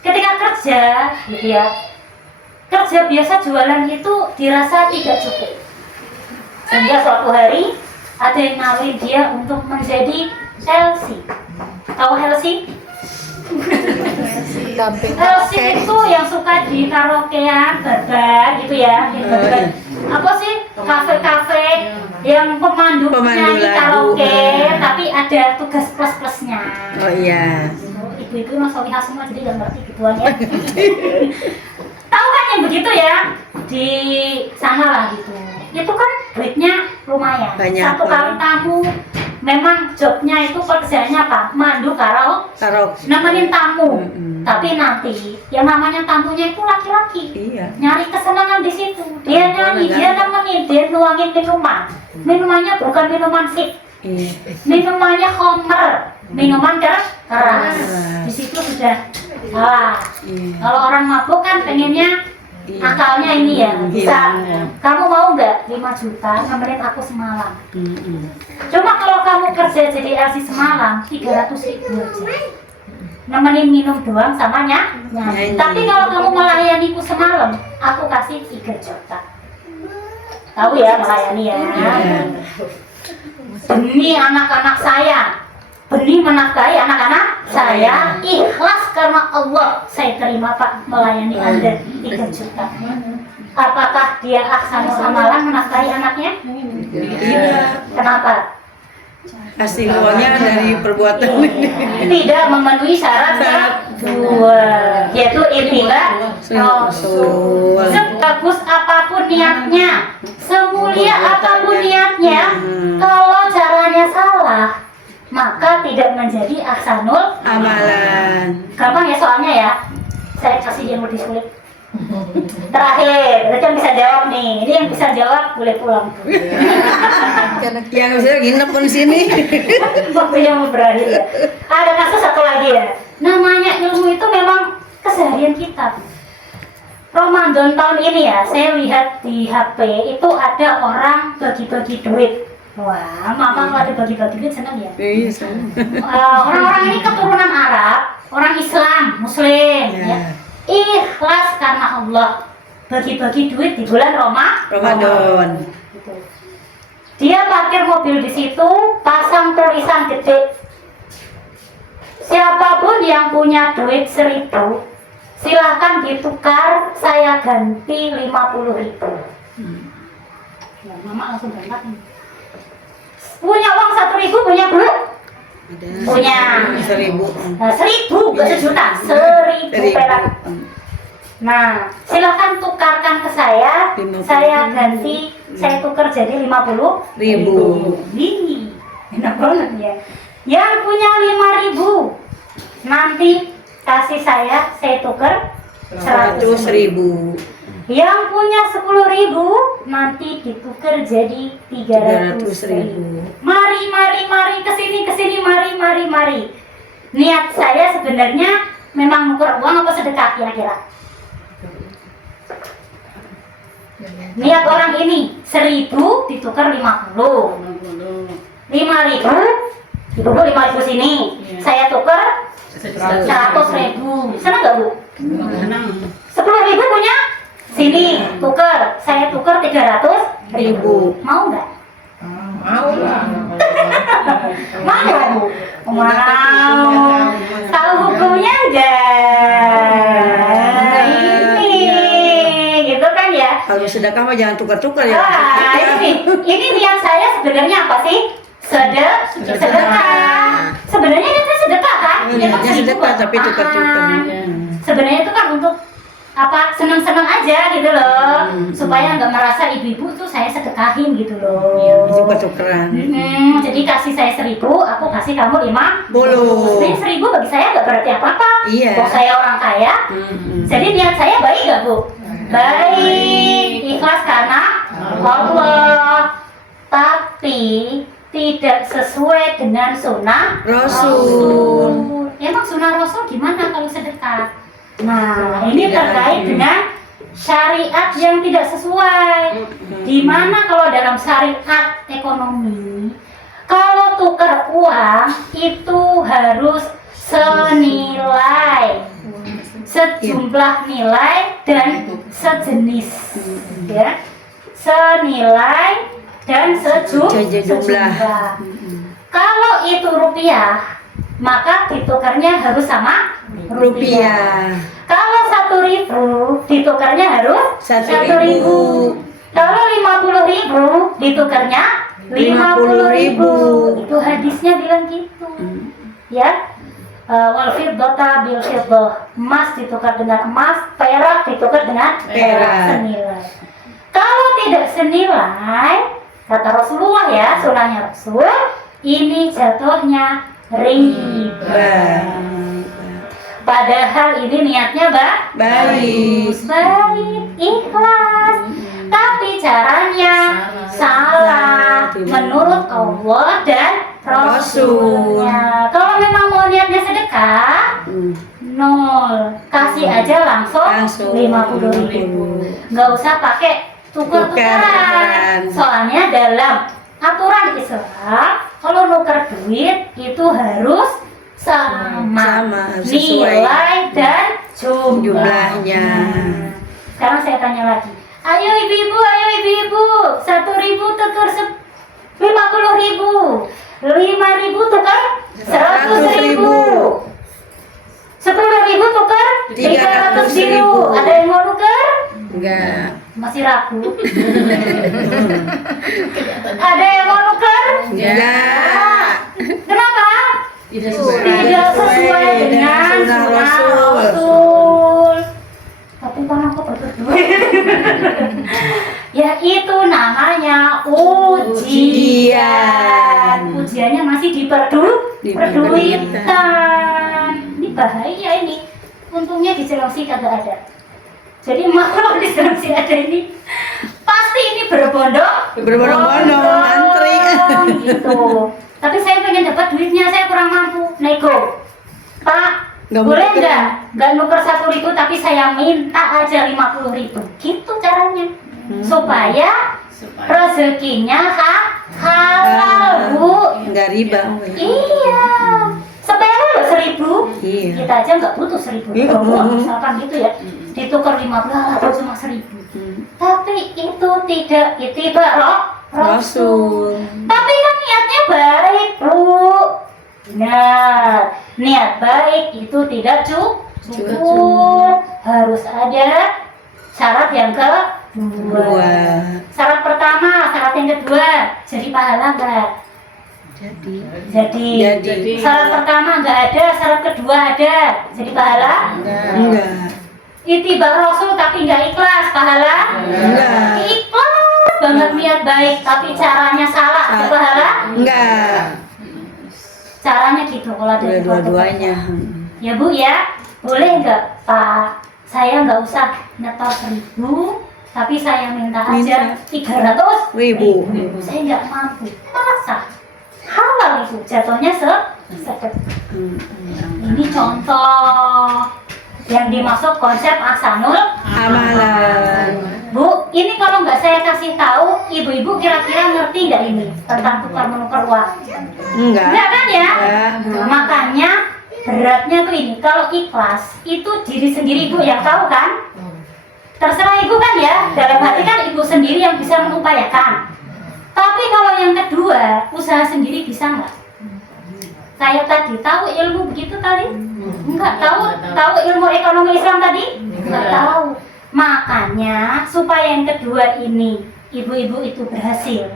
Ketika kerja, gitu ya, kerja biasa jualan itu dirasa tidak cukup. Sehingga suatu hari ada yang nawarin dia untuk menjadi LC. Tahu LC? LC itu yang suka di karaokean, bar gitu ya, apa sih, kafe-kafe yang pemandu nyanyi karaoke, tapi ada tugas plus-plusnya. Oh iya. Ibu-ibu mas solihah semua jadi nggak ngerti gituan ya. Tahu kan yang begitu ya, di sana lah gitu. Itu kan duitnya lumayan. Banyak. Satu kali tamu, memang jobnya itu pekerjaannya apa? Mandu karaoke, nemenin tamu. Tapi nanti yang namanya tamunya itu laki-laki. Iya. Nyari kesenangan di situ. Dia nyanyi, dia nemenin, dia nuangin minuman. Minumannya bukan minuman sip. Iya. Minumannya homer, minuman keras. Di situ sudah salah. Kalau orang mabuk kan pengennya akalnya ini ya, bisa. Kamu mau nggak 5 juta nemenin aku semalam? Cuma kalau kamu kerja jadi LC semalam 300.000 aja, nemenin minum doang sama nyanyi. Tapi kalau kamu melayaniku semalam, aku kasih 3 juta. Tahu ya melayani ya. Demi anak-anak saya, demi menafkahi anak-anak saya, ikhlas karena Allah, saya terima Pak melayani Anda 3 juta. Apakah dia ahsanul amalan menafkahi anaknya? Tidak. Kenapa? Hasil uangnya dari perbuatan. Tidak memenuhi syarat kedua, yaitu intilah Rasul. Sebagus apapun niatnya, semulia apapun niatnya, kalau caranya salah, maka tidak menjadi ahsanul Amalan. Gampang ya soalnya ya. Saya kasih yang lebih sulit. Terakhir, berarti yang bisa jawab nih. Ini yang bisa jawab boleh pulang. Yang bisa nginep pun sini. Waktunya mau berakhir ya. Ada kasus satu lagi ya. Namanya ilmu itu memang keseharian kita. Ramadan tahun ini ya, saya lihat di HP itu ada orang bagi-bagi duit. Wah, mama kalau ada bagi-bagi duit senang ya. Iya, senang. Orang-orang ini keturunan Arab, orang Islam, Muslim, ya. Ikhlas karena Allah, bagi-bagi duit di bulan Ramadan. Gitu. Dia parkir mobil di situ, pasang tulisan gede. Siapapun yang punya duit 1.000, silahkan ditukar, saya ganti 50.000. Ya, mama langsung berangkat nih. Punya uang 1.000, punya belum? Punya 1.000. Nah, 1.000, gak sejuta, 1.000 perak. Nah, silahkan tukarkan ke saya ganti, saya tukar jadi 50.000. Ini enak banget ya. Yang punya 5.000, nanti kasih saya tukar 100.000. Yang punya 10.000 nanti ditukar jadi 300.000. Mari, kesini, mari. Niat saya sebenarnya memang nuker uang apa sedekah kira-kira? Niat orang ini 1.000 ditukar 50. 5.000 ditukar 5.000 sini. Saya tukar 100.000. Senang nggak Bu? 10.000 punya sini tukar. Saya tukar 300.000. Mau nggak? Mau lah. Mau. Tahu hukumnya enggak? Ini gitu kan ya? Kalau sedekah mah jangan tukar-tukar ya. Ini niat saya sebenarnya apa sih? Sedekah. Sebenarnya itu sedekah kan? Niatnya sedekah tapi tukar-tukar. Sebenarnya itu kan untuk apa, senang-senang aja gitu loh, supaya nggak merasa ibu-ibu tuh saya sedekahin gitu loh. Tukar-tukaran. Jadi kasih saya 1.000, aku kasih kamu 50. Sebenarnya 1.000 bagi saya nggak berarti apa-apa. Iya. Kok saya orang kaya. Jadi niat saya baik nggak Bu? Baik, ikhlas karena Allah. Tapi tidak sesuai dengan sunnah Rasul. Emang sunnah Rasul gimana kalau sedekah? Nah, ini terkait dengan syariat yang tidak sesuai. Di mana kalau dalam syariat ekonomi, kalau tukar uang itu harus senilai, sejumlah nilai dan sejenis, ya, senilai dan sejumlah. Kalau itu rupiah, maka ditukarnya harus sama rupiah. Kalau 1.000 ditukarnya harus 1.000. Kalau 50.000 ditukarnya 50.000. Itu hadisnya bilang gitu. Ya. Wal fiddata bil fiddah. Emas ditukar dengan emas, perak ditukar dengan perak senilai. Kalau tidak senilai, kata Rasulullah ya, sunahnya Rasul, ini jatuhnya riba. Padahal ini niatnya baik, ikhlas, tapi caranya salah menurut Allah dan Rasulnya. Kalau memang mau niatnya sedekah, 0, kasih aja langsung 50.000. Nggak usah pakai tukar-tukaran. Soalnya dalam aturan Islam, kalau nuker duit itu harus sama nilai dan jumlahnya. Sekarang saya tanya lagi, ayo ibu-ibu, 1.000 tukar 50.000, 5.000 tukar 100.000, 10.000 tukar 300.000. Ada yang mau tukar? Enggak. Masih ragu. Ada yang mau tukar? Enggak. Kenapa? Tidak sesuai dengan sunnah Rasul. Tapi kan aku berduit. Ya itu namanya ujian. Ujiannya masih diperduitkan. Ini bahaya ini. Untungnya di Sulawesi kagak ada. Jadi maklum di Sulawesi ada ini. Pasti ini berbondong-bondong antri gitu. Tapi saya pengen dapat duitnya, saya kurang mampu. Nego, Pak, boleh nggak nuker 1.000 tapi saya minta aja 50.000. Gitu caranya. Supaya rezekinya halal, Bu. Enggak riba. Iya. Sepele loh 1.000. Iya. Kita aja nggak butuh 1.000. Misalkan gitu ya. Ditukar 15 atau cuma 1.000. Tapi itu tidak Rasul. Tapi kan niatnya baik, Bu. Nah, niat baik itu tidak cukup. Harus ada syarat yang kedua. Syarat pertama, syarat yang kedua, jadi pahala enggak? Jadi. Syarat pertama enggak ada, syarat kedua ada. Jadi pahala? Enggak. Ittiba Rasul tapi enggak ikhlas, pahala? Enggak. Ikhlas banget niat baik tapi caranya salah, pahala? Enggak. Caranya gitu kalau ada Dua-duanya. Ya Bu ya, boleh enggak Pak saya nggak usah nyetor 1.000, tapi saya minta aja 300.000. Saya nggak mampu. Masa halal itu jatuhnya sedekah. Ini contoh yang dimaksud konsep ahsanul Amalan. Bu. Ini kalau nggak saya kasih tahu, ibu-ibu kira-kira ngerti nggak ini tentang tukar menukar uang? Enggak. Enggak kan ya? Enggak. Nah, makanya beratnya tuh ini. Kalau ikhlas itu diri sendiri ibu yang tahu kan? Terserah ibu kan ya. Dalam hati kan ibu sendiri yang bisa mengupayakan. Tapi kalau yang kedua, usaha sendiri bisa nggak? Kayak tadi, tahu ilmu begitu tadi? Enggak tahu ilmu ekonomi Islam tadi? Enggak tahu. Makanya supaya yang kedua ini ibu-ibu itu berhasil.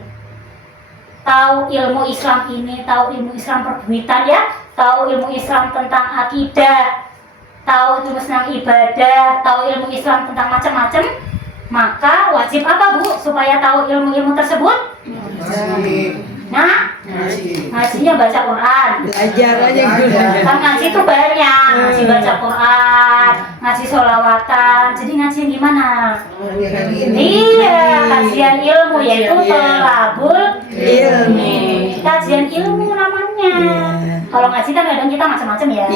Tahu ilmu Islam ini, tahu ilmu Islam perbuatan ya, tahu ilmu Islam tentang akidah, tahu ilmu Islam ibadah, tahu ilmu Islam tentang macam-macam. Maka wajib apa Bu supaya tahu ilmu-ilmu tersebut? Nah, ngajinya baca Quran. Belajar aja gitu. Kan ngaji itu banyak, ngaji baca Quran, ngaji sholawatan. Jadi ngajian gimana? Iya, kajian ilmu yaitu tolabul ilmi. Kajian ilmu namanya. Kalau ngaji kan kadang kita macam-macam ya.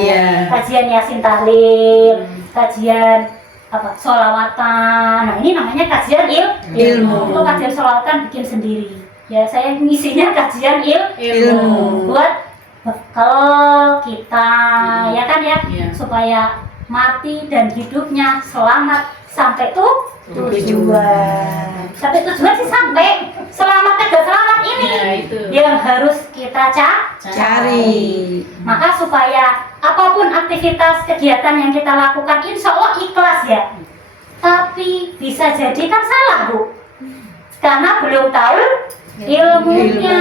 Kajian yasin tahlil, kajian apa sholawatan. Nah ini namanya kajian ilmu. Itu kajian sholawatan bikin sendiri. Ya saya ngisinya kajian ilmu buat bekal kita ya kan ya, supaya mati dan hidupnya selamat sampai tujuan. Sampai tujuan sih sampai selamat tidak selamat ini yang harus kita cari. Maka supaya apapun aktivitas kegiatan yang kita lakukan insya Allah ikhlas ya. Tapi bisa jadi kan salah Bu, karena belum tahu ilmunya.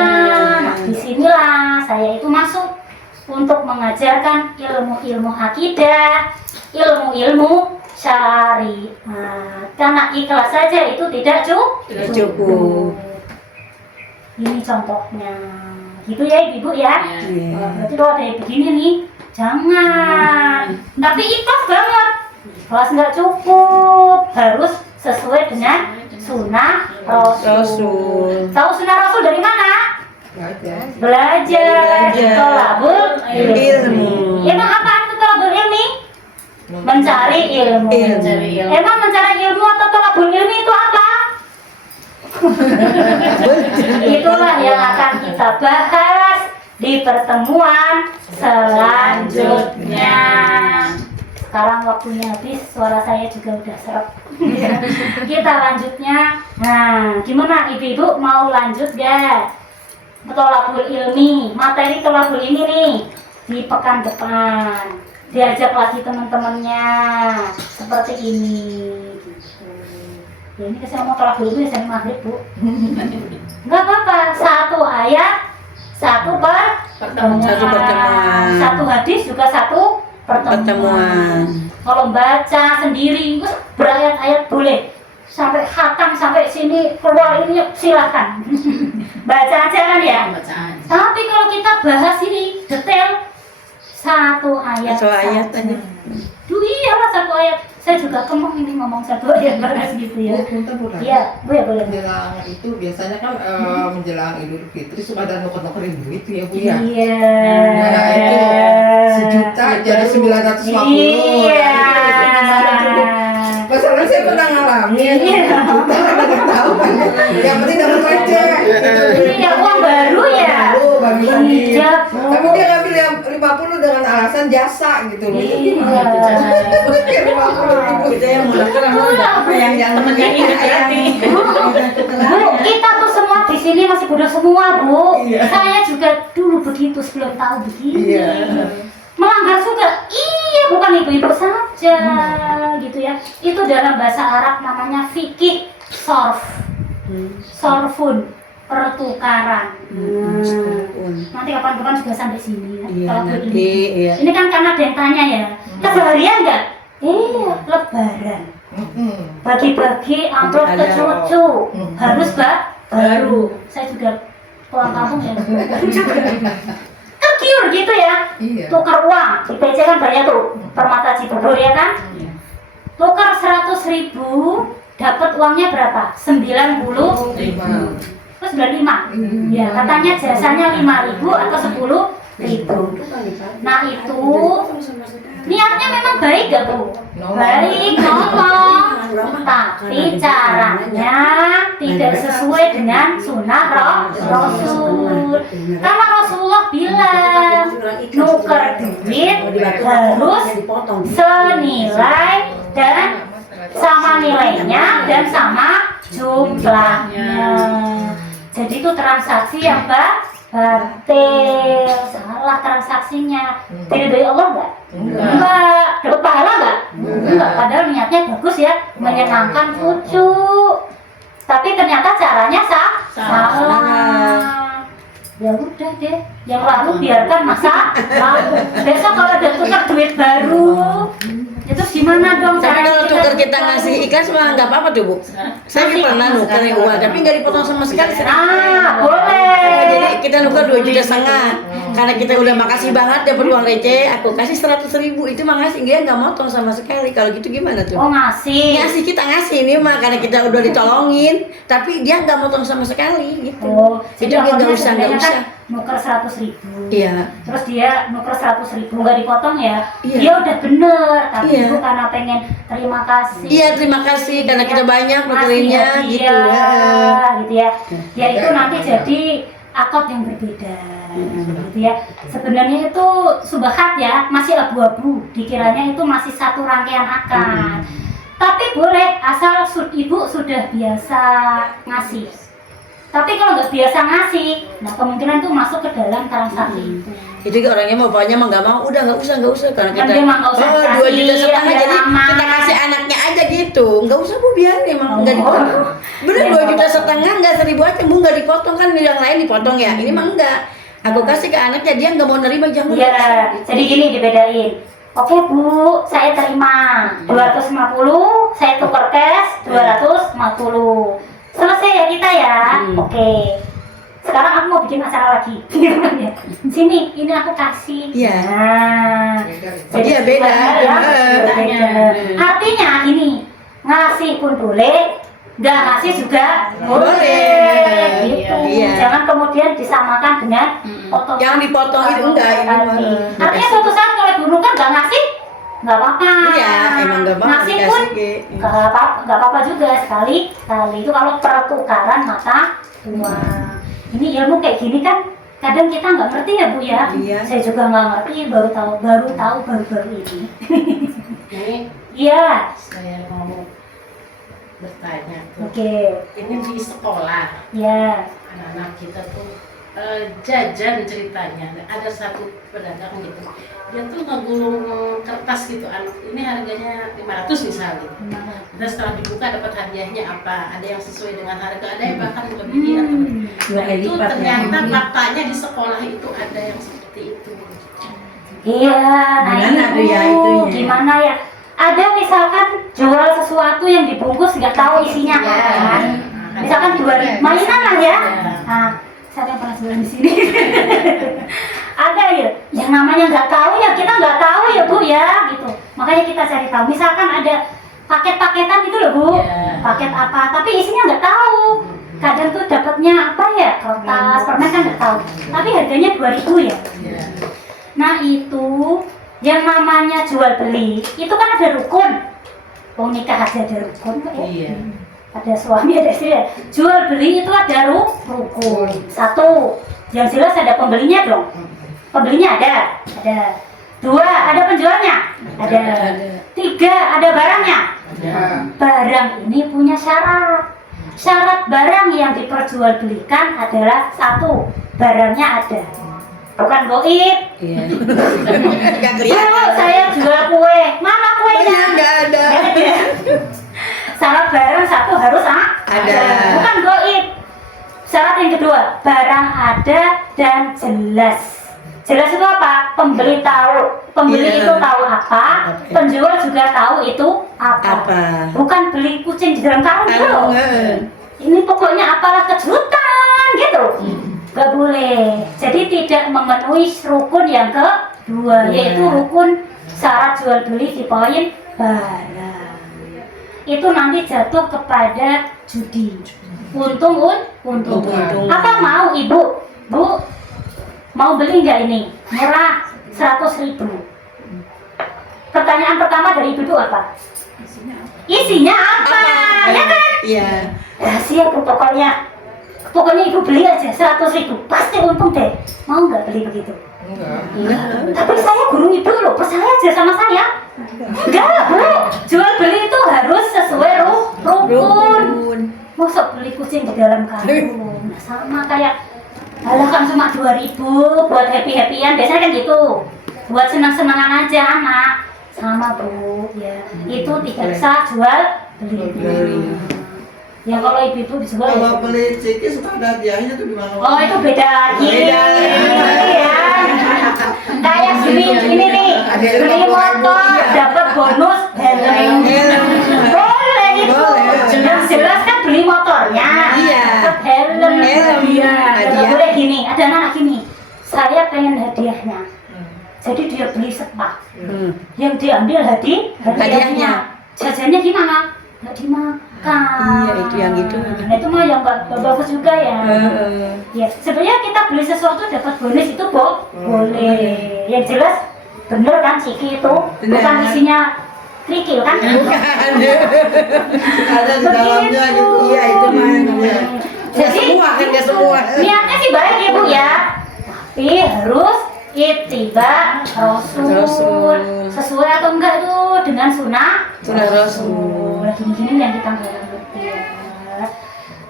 Nah, disinilah saya itu masuk untuk mengajarkan ilmu-ilmu akidah, ilmu-ilmu syariat. Karena ikhlas saja itu tidak cukup. Ini contohnya, gitu ya ibu ya. Berarti kalau ada yang begini nih, jangan. Tapi ikhlas banget. Ikhlas nggak cukup, harus sesuai dengan sunnah Rasul. Tahu sunnah Rasul dari mana? Belajar. Tolabul ilmi. Emang apa itu tolabul ilmi? Mencari ilmu. Emang mencari ilmu atau tolabul ilmi itu apa? Itulah yang akan kita bahas di pertemuan selanjutnya. Sekarang waktunya habis, suara saya juga udah serap. Kita lanjutnya. Nah, gimana ibu-ibu mau lanjut gak? Tolabul ilmi, materi tolabul ini nih di pekan depan. Diajak lagi teman-temannya seperti ini. Gitu. Ya ini saya mau tolabul ilmi sampai maghrib Bu. Enggak apa-apa, satu ayat, satu pertemuan. Satu hadis juga satu pertemuan. Kalau baca sendiri berayat-ayat boleh, sampai khatam sampai sini keluar ini silakan. Baca aja kan ya. Tapi kalau kita bahas ini detail satu ayat aja. Iyalah satu ayat. Saya juga kemeng ini ngomong satu ayat bahas gitu ya. Iya, boleh. Menjelang itu biasanya kan menjelang Idul Fitri suka ada nuker-nukerin duit ya Bu ya. Iya. Nah itu 1 juta jadi 950. Iya. Masalahnya saya pernah ngalamin. Iya. Nggak tahu kan. Yang penting dapat receh. Iya, uang baru ya. Bagi-bagi. Iya, Tapi dia ngambil yang 50 dengan alasan jasa gitu loh. Iya. 50.000 Kita yang mulai yang temennya ini Bu, kita tuh semua di sini masih bodoh semua, Bu. Iya. Saya juga dulu begitu sebelum tahu begini. Iya. Melanggar juga, iya bukan ibu-ibu saja, gitu ya. Itu dalam bahasa Arab namanya fikih sorf, sorfun, pertukaran. Nanti kapan-kapan juga sampai sini ya. Iya, Kalau nanti, begini. iya. Ini kan karena ada yang tanya ya, keseharian enggak? Lebaran. Bagi-bagi amplop ke cucu, harus baru. Saya juga pulang kampung ya. Juga. Tergiur gitu ya. Iya. Tukar uang, di PC kan banyak tuh, Permata Cibubur ya kan? tukar 100.000 dapat uangnya berapa? 90.000. Terus 95. Ya, katanya jasanya 5.000 atau 10.000. Nah, itu niatnya memang baik gak Bu? Baik, nolong. Tapi caranya tidak sesuai dengan sunnah Rasul. Karena Rasulullah bilang nuker duit harus senilai dan sama nilainya dan sama jumlahnya. Jadi itu transaksi yang batil, salah transaksinya. Diridhoi Allah enggak? Enggak. Dapat pahala enggak? Enggak. Padahal niatnya bagus ya, menyenangkan cucu. Tapi ternyata caranya salah. Ya udah deh, yang lalu biarkan masa lalu. Besok kalau ada tukar duit baru, itu gimana dong? Tapi caranya kalau tukar kita ngasih ikan semua nggak apa-apa tuh Bu. Saya pernah nuker uang, tapi nggak dipotong sama sekali. Boleh. Jadi kita nuker 2,5 juta. Karena kita udah makasih banget dapat uang receh, aku kasih 100.000 itu makasih, dia nggak motong sama sekali. Kalau gitu gimana tuh? Oh ngasih. Ngasih kita ngasih ini mah karena kita udah ditolongin, tapi dia nggak motong sama sekali gitu. Oh, Itu jadi nggak awalnya usah sebenarnya kan nuker 100.000. Iya. Terus dia nuker 100.000 nggak dipotong ya? Iya. Dia udah bener, tapi Iya. Ibu karena pengen terima kasih. Iya, terima kasih karena kita banyak Ngasih nukerinnya hadiah, gitu. gitu ya. Ya itu nanti jadi akad yang berbeda, gitu ya. Sebenarnya itu subhat ya, masih abu-abu. Dikiranya itu masih satu rangkaian akad. Tapi boleh asal ibu sudah biasa ngasih. Tapi kalau nggak biasa ngasih, nah kemungkinan itu masuk ke dalam transaksi itu. Jadi orangnya mau pokoknya mau nggak mau, udah nggak usah karena Dan kita dia mah nggak usah oh dikasih, 2,5 juta biar jadi aman. kita kasih anaknya aja gitu, nggak usah Bu biar emang nggak Oh. dipotong. Bener Ya, 2,5 juta nggak 1.000 aja Bu nggak dipotong kan yang lain dipotong ya, ini mah enggak. Aku kasih ke anaknya dia nggak mau nerima jangan. Iya, jadi gini dibedain. Oke Bu, saya terima 250, saya tukar cash 250. Selesai ya kita ya. Oke. Sekarang aku mau bikin acara lagi. Sini, ini aku kasih. Iya. Nah, Iya, beda. ya, Bedanya. Artinya ini ngasih pun boleh, nggak ngasih juga boleh. Boleh. Gitu. Iya. Jangan kemudian disamakan dengan potong. Yang dipotong itu enggak, ini mah. Artinya suatu saat kalau dulu kan nggak ngasih, nggak apa-apa. Iya, emang nggak apa-apa Ngasih pun dikasih. nggak apa-apa juga sekali itu kalau pertukaran mata uang. Ini ilmu kayak gini kan kadang kita nggak ngerti ya Bu ya. Iya. Saya juga nggak ngerti, baru tahu baru-baru ini. Ini Iya. saya mau bertanya tuh. Oke. Ini di sekolah Ya. anak-anak kita tuh jajan ceritanya. Ada satu pedagang gitu. Dia tuh ngegulung kertas gitu. Ini harganya 500 misalnya. Dan setelah dibuka dapat hadiahnya apa? Ada yang sesuai dengan harga, ada yang bahkan melebihi atau nah, itu ternyata faktanya di sekolah itu ada yang seperti itu. Iya, nah Gimana ini tuh ya Bu, itunya? gimana ya? Ada misalkan jual sesuatu yang dibungkus nggak tahu isinya Iya. kan? Misalkan 2.000 mainan lah ya. Nah, saya yang pernah jualan di sini. Ada ya, yang namanya nggak tahu ya kita nggak tahu ya Bu ya, gitu. Makanya kita cari tahu. Misalkan ada paket-paketan gitu loh Bu, Iya. paket apa, tapi isinya nggak tahu. Kadang tuh dapatnya apa ya, kertas, permen kan nggak tahu. Tapi harganya 2.000 ya. Iya. Nah itu yang namanya jual beli itu kan ada rukun. Oh nikah aja ada rukun kok ya. Iya. Ada suami ada istri. Jual beli itu ada rukun. Satu, yang jelas ada pembelinya dong. Pembelinya ada. Dua, ada penjualnya. Ada. Tiga, ada barangnya. Barang ini punya syarat. Syarat barang yang diperjualbelikan adalah satu, barangnya ada. Bukan goib. Iya. Nggak kelihatan. Dulu saya jual kue, mana Oh kuenya? iya, nggak ada. Syarat barang satu harus Ada. bukan goib. Syarat yang kedua, barang ada dan jelas. Jelas itu apa? Pembeli tahu, pembeli Iya. itu tahu apa, penjual juga tahu itu apa. Apa? Bukan beli kucing di dalam karung gitu loh. Ini pokoknya apalah kejutan gitu. Gak boleh. Jadi tidak memenuhi rukun yang kedua, yaitu rukun syarat jual beli di poin barang. itu nanti jatuh kepada judi. Untung. Untung. Apa mau ibu? Bu, mau beli nggak ini? Murah, 100.000. Pertanyaan pertama dari ibu itu apa? Isinya apa? Ya kan? Iya. Rahasia Bu, pokoknya ibu beli aja 100.000, pasti untung deh. Mau nggak beli begitu? Enggak. Tapi saya guru ibu loh, percaya aja sama saya. Enggak Bu, jual beli itu harus sesuai rukun. Masa beli kucing di dalam karung? Nah, sama kayak alah kan cuma 2.000 buat happy-happyan, biasanya kan gitu. Buat senang-senangan aja anak. Sama Bu, ya. Itu tidak sah jual beli. Ya kalau ibu itu dijual Kalau beli ciki suka ada hadiahnya tuh gimana? oh itu beda lagi. Beda lagi. Ya. Kayak ini nih, beli motor dapat bonus helm. Boleh itu. Jelas kan beli motornya. Iya. Dapat helm. Iya. Kalau boleh gini, ada anak gini. Saya pengen hadiahnya. Jadi dia beli sepak. Yang diambil hadiahnya. Jajannya gimana? Nggak dimakan. Iya, itu yang gitu. Nah itu mah yang nggak bagus juga ya. Ya sebenarnya kita beli sesuatu dapat bonus itu boleh. Yang jelas bener kan Ciki itu bukan isinya krikil kan? Ada di dalamnya gitu. Iya, itu mah. Iya. Jadi Semua kan nggak semua. niatnya sih baik ya Bu ya. Tapi harus ittiba Rasul. Sesuai atau enggak tuh dengan sunnah Rasul. Gini-gini yang kita nggak ngerti ya.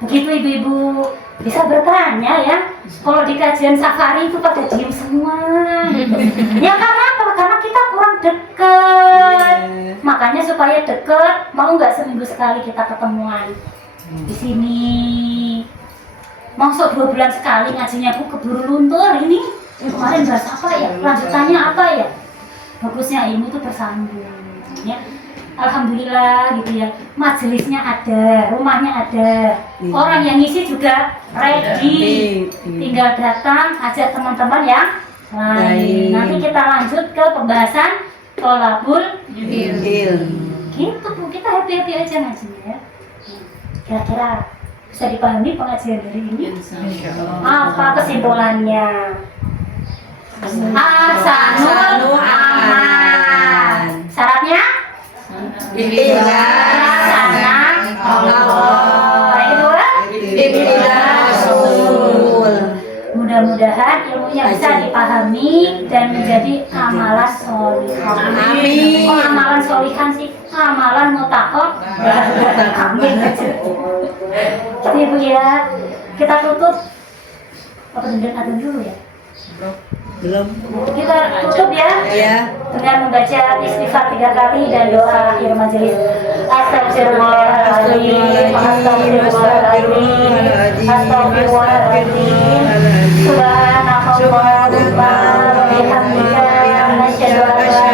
Begitu ibu-ibu bisa bertanya ya. Kalau di kajian safari itu pada diem semua. Ya karena apa? Karena kita kurang deket. Makanya supaya deket, mau nggak seminggu sekali kita ketemuan di sini. Masuk 2 bulan sekali ngajinya Bu keburu luntur ini. Kemarin bahas apa ya? Lanjutannya apa ya? Bagusnya ilmu itu bersambung ya. Alhamdulillah gitu ya. Majelisnya ada, rumahnya ada. Orang yang ngisi juga ready. Tinggal datang, ajak teman-teman yang lain. Nanti kita lanjut ke pembahasan tolabul gitu Bu, kita happy-happy aja ngajinya ya. Kira-kira bisa dipahami pengajian hari ini? Apa kesimpulannya? Ahsanul amal. Syaratnya? Ikhlas Allah. Yang kedua? Mudah-mudahan ilmunya bisa dipahami dan menjadi amalan sholihan. Amin. Oh, amalan sholihan sih, amalan mutakok. Amin. Jadi Bu ya, kita tutup. Apa adzan dulu ya? Belum. Kita tutup ya. Iya. Dengan membaca istighfar 3 kali dan doa akhir majelis. Astagfirullahaladzim, astagfirullahaladzim, astagfirullahaladzim. Subhanallahumma wa bihamdika, asyhadu an la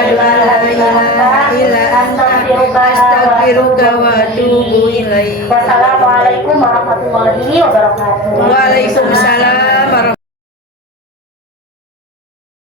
ilaha illa anta, astaghfiruka wa atubu ilaik. Wassalamualaikum warahmatullahi wabarakatuh. Waalaikumsalam.